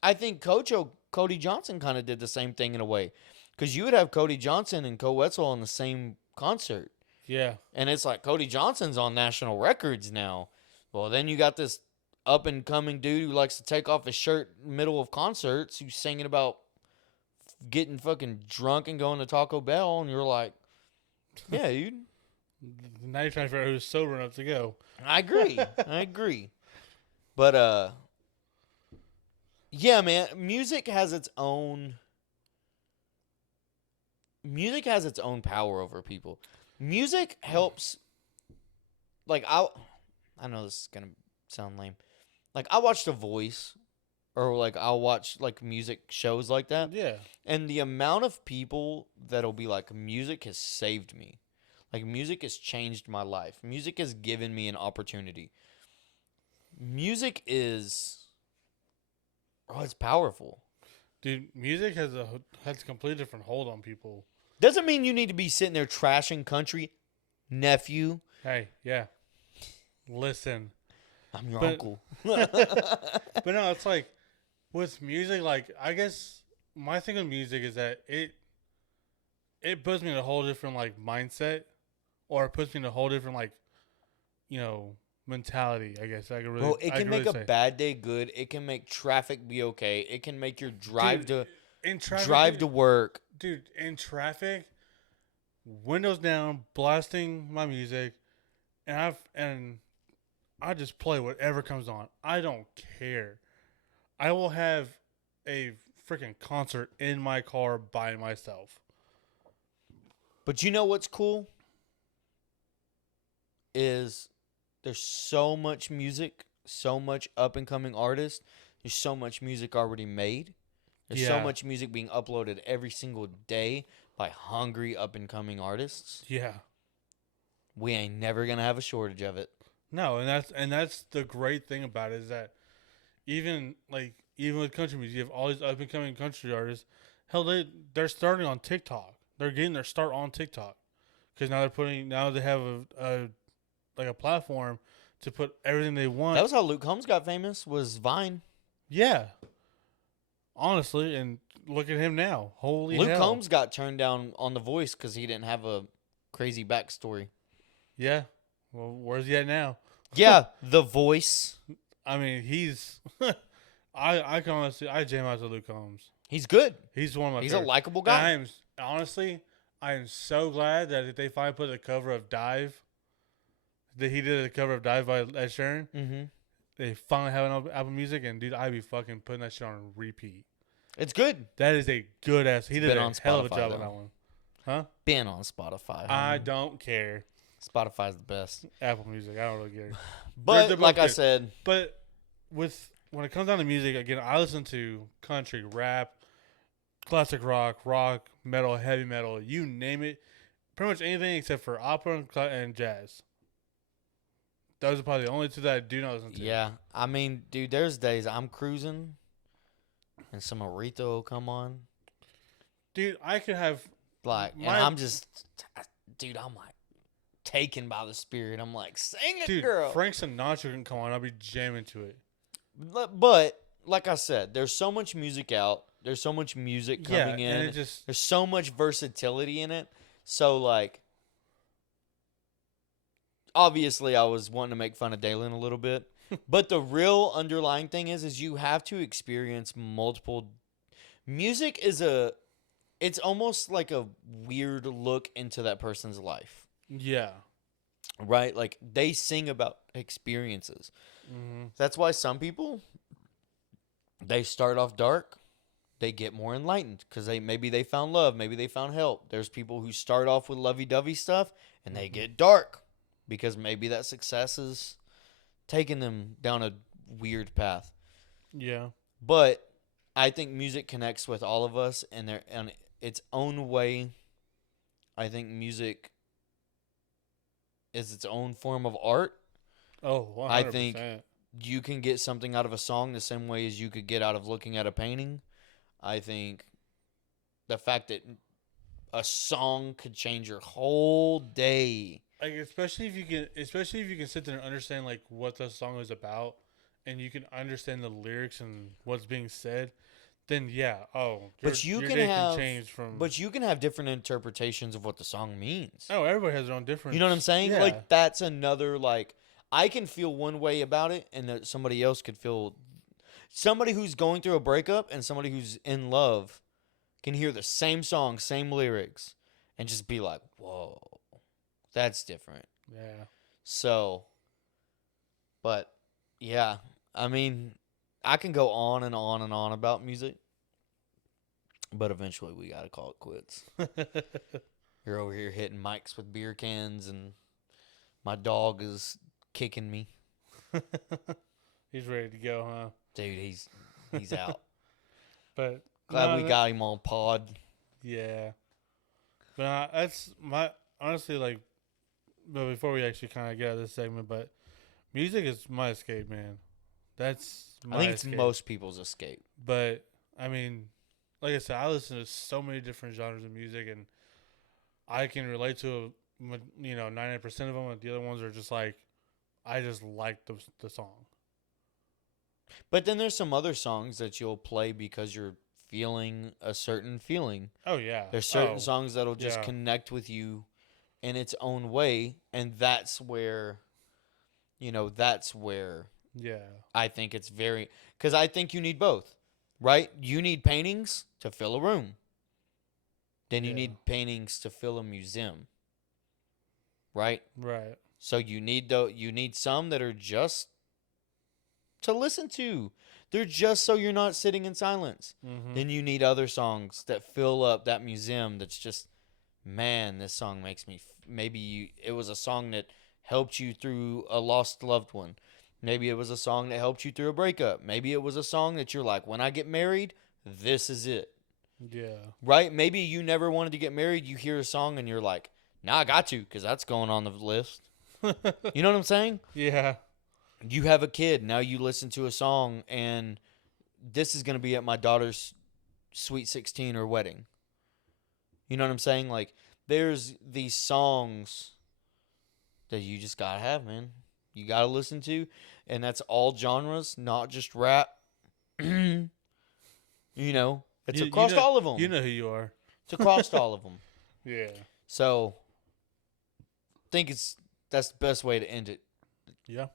I think Cody Johnson kind of did the same thing in a way. Because you would have Cody Johnson and Coetzel on the same concert. Yeah. And it's like Cody Johnson's on national records now. Well, then you got this up-and-coming dude who likes to take off his shirt in the middle of concerts who's singing about getting fucking drunk and going to Taco Bell. And you're like, yeah, dude. Now you're trying to figure out who's sober enough to go. I agree. But, yeah, man, music has its own power over people. Music helps. Like, I know this is gonna sound lame. Like, I watch The Voice, or like I'll watch like music shows like that. Yeah. And the amount of people that'll be like, music has saved me. Like, music has changed my life. Music has given me an opportunity. Music is, it's powerful. Dude, music has a completely different hold on people. Doesn't mean you need to be sitting there trashing country, nephew. Hey, yeah. Listen. I'm your uncle. But no, it's like, with music, like, I guess my thing with music is that it puts me in a whole different, like, mindset. Or it puts me in a whole different, like, mentality, I guess. I could really. Bro, it can make really a say. bad day good. It can make traffic be okay. It can make your drive Dude, to work. Dude, in traffic, windows down, blasting my music, and I just play whatever comes on. I don't care. I will have a freaking concert in my car by myself. But you know what's cool? Is there's so much music, so much up and coming artists. There's so much music already made. There's so much music being uploaded every single day by hungry up and coming artists. Yeah. We ain't never gonna have a shortage of it. No, and that's the great thing about it is that even with country music, you have all these up and coming country artists. Hell, they're starting on TikTok. They're getting their start on TikTok because now they have a platform to put everything they want. That was how Luke Combs got famous. Was Vine. Yeah. Honestly, and look at him now. Holy hell. Luke Combs got turned down on The Voice because he didn't have a crazy backstory. Yeah. Well, where's he at now? Yeah, The Voice. I mean, he's. I can honestly, I jam out to Luke Combs. He's good. He's one of my. He's favorites. a likable guy. I am so glad that they finally put the cover of Dive. That he did a cover of Dive by Ed Sheeran. Mm-hmm. They finally have an Apple Music, and dude, I'd be fucking putting that shit on repeat. It's good. That is a good ass. He did a hell of a job though. on that one. Huh? Been on Spotify. I don't care. Spotify's the best. Apple Music, I don't really care. But they're like good. I said, but when it comes down to music, again, I listen to country, rap, classic rock, metal, heavy metal, you name it. Pretty much anything except for opera and jazz. Those are probably the only two that I do not listen to. yeah. I mean, dude, there's days I'm cruising and some Aretha will come on. Dude, I could have and I'm just, dude, I'm like taken by the spirit. I'm like, sing it, dude, girl. Frank Sinatra can come on. I'll be jamming to it. But like I said, there's so much music out. There's so much music coming in. And there's so much versatility in it. So like, obviously, I was wanting to make fun of Dillain a little bit, but the real underlying thing is you have to experience multiple. Music is it's almost like a weird look into that person's life. Yeah. Right? Like they sing about experiences. Mm-hmm. That's why some people, they start off dark, they get more enlightened because maybe they found love, maybe they found help. There's people who start off with lovey-dovey stuff and they get dark because maybe that success is taking them down a weird path. Yeah. But I think music connects with all of us in its own way. I think music is its own form of art. Oh, 100%. I think you can get something out of a song the same way as you could get out of looking at a painting. I think the fact that a song could change your whole day. Like especially if you can sit there and understand like what the song is about, and you can understand the lyrics and what's being said, then yeah, but you can have different interpretations of what the song means. Oh, everybody has their own different. You know what I'm saying? Yeah. Like that's another like I can feel one way about it, and that somebody else could feel. Somebody who's going through a breakup and somebody who's in love can hear the same song, same lyrics, and just be like, "Whoa, that's different." Yeah. So, but yeah, I mean, I can go on and on and on about music, but eventually we gotta call it quits. You're over here hitting mics with beer cans, and my dog is kicking me. He's ready to go, huh? Dude, he's out. But glad we got him on pod. Yeah. But that's my honestly like. But before we actually kind of get out of this segment, but music is my escape, man. That's my I think it's escape. most people's escape. But I mean, like I said, I listen to so many different genres of music, and I can relate to 90% of them. And the other ones are just like, I just like the song. But then there's some other songs that you'll play because you're feeling a certain feeling. Oh yeah. There's certain songs that'll just connect with you in its own way, and that's where that's where Yeah. I think it's very, because I think you need both, right? You need paintings to fill a room. Then you need paintings to fill a museum, right? Right. So you need some that are just to listen to. They're just so you're not sitting in silence. Mm-hmm. Then you need other songs that fill up that museum that's just, man, this song makes me, it was a song that helped you through a lost loved one. Maybe it was a song that helped you through a breakup. Maybe it was a song that you're like, when I get married, this is it. Yeah. Right? Maybe you never wanted to get married. You hear a song and you're like, nah, I got to, because that's going on the list. You know what I'm saying? Yeah. You have a kid. Now you listen to a song, and this is going to be at my daughter's sweet 16 or wedding. You know what I'm saying? Like, there's these songs that you just got to have, man. You got to listen to, and that's all genres, not just rap. It's across all of them. You know who you are. It's across all of them. Yeah. So, I think that's the best way to end it. Yeah.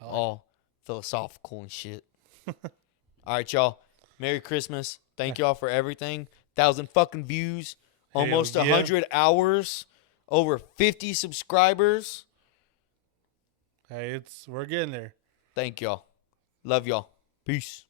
All philosophical and shit. All right, y'all. Merry Christmas. Thank y'all for everything. 1,000 fucking views. Almost 100 hours. Over 50 subscribers. Hey, we're getting there. Thank y'all. Love y'all. Peace.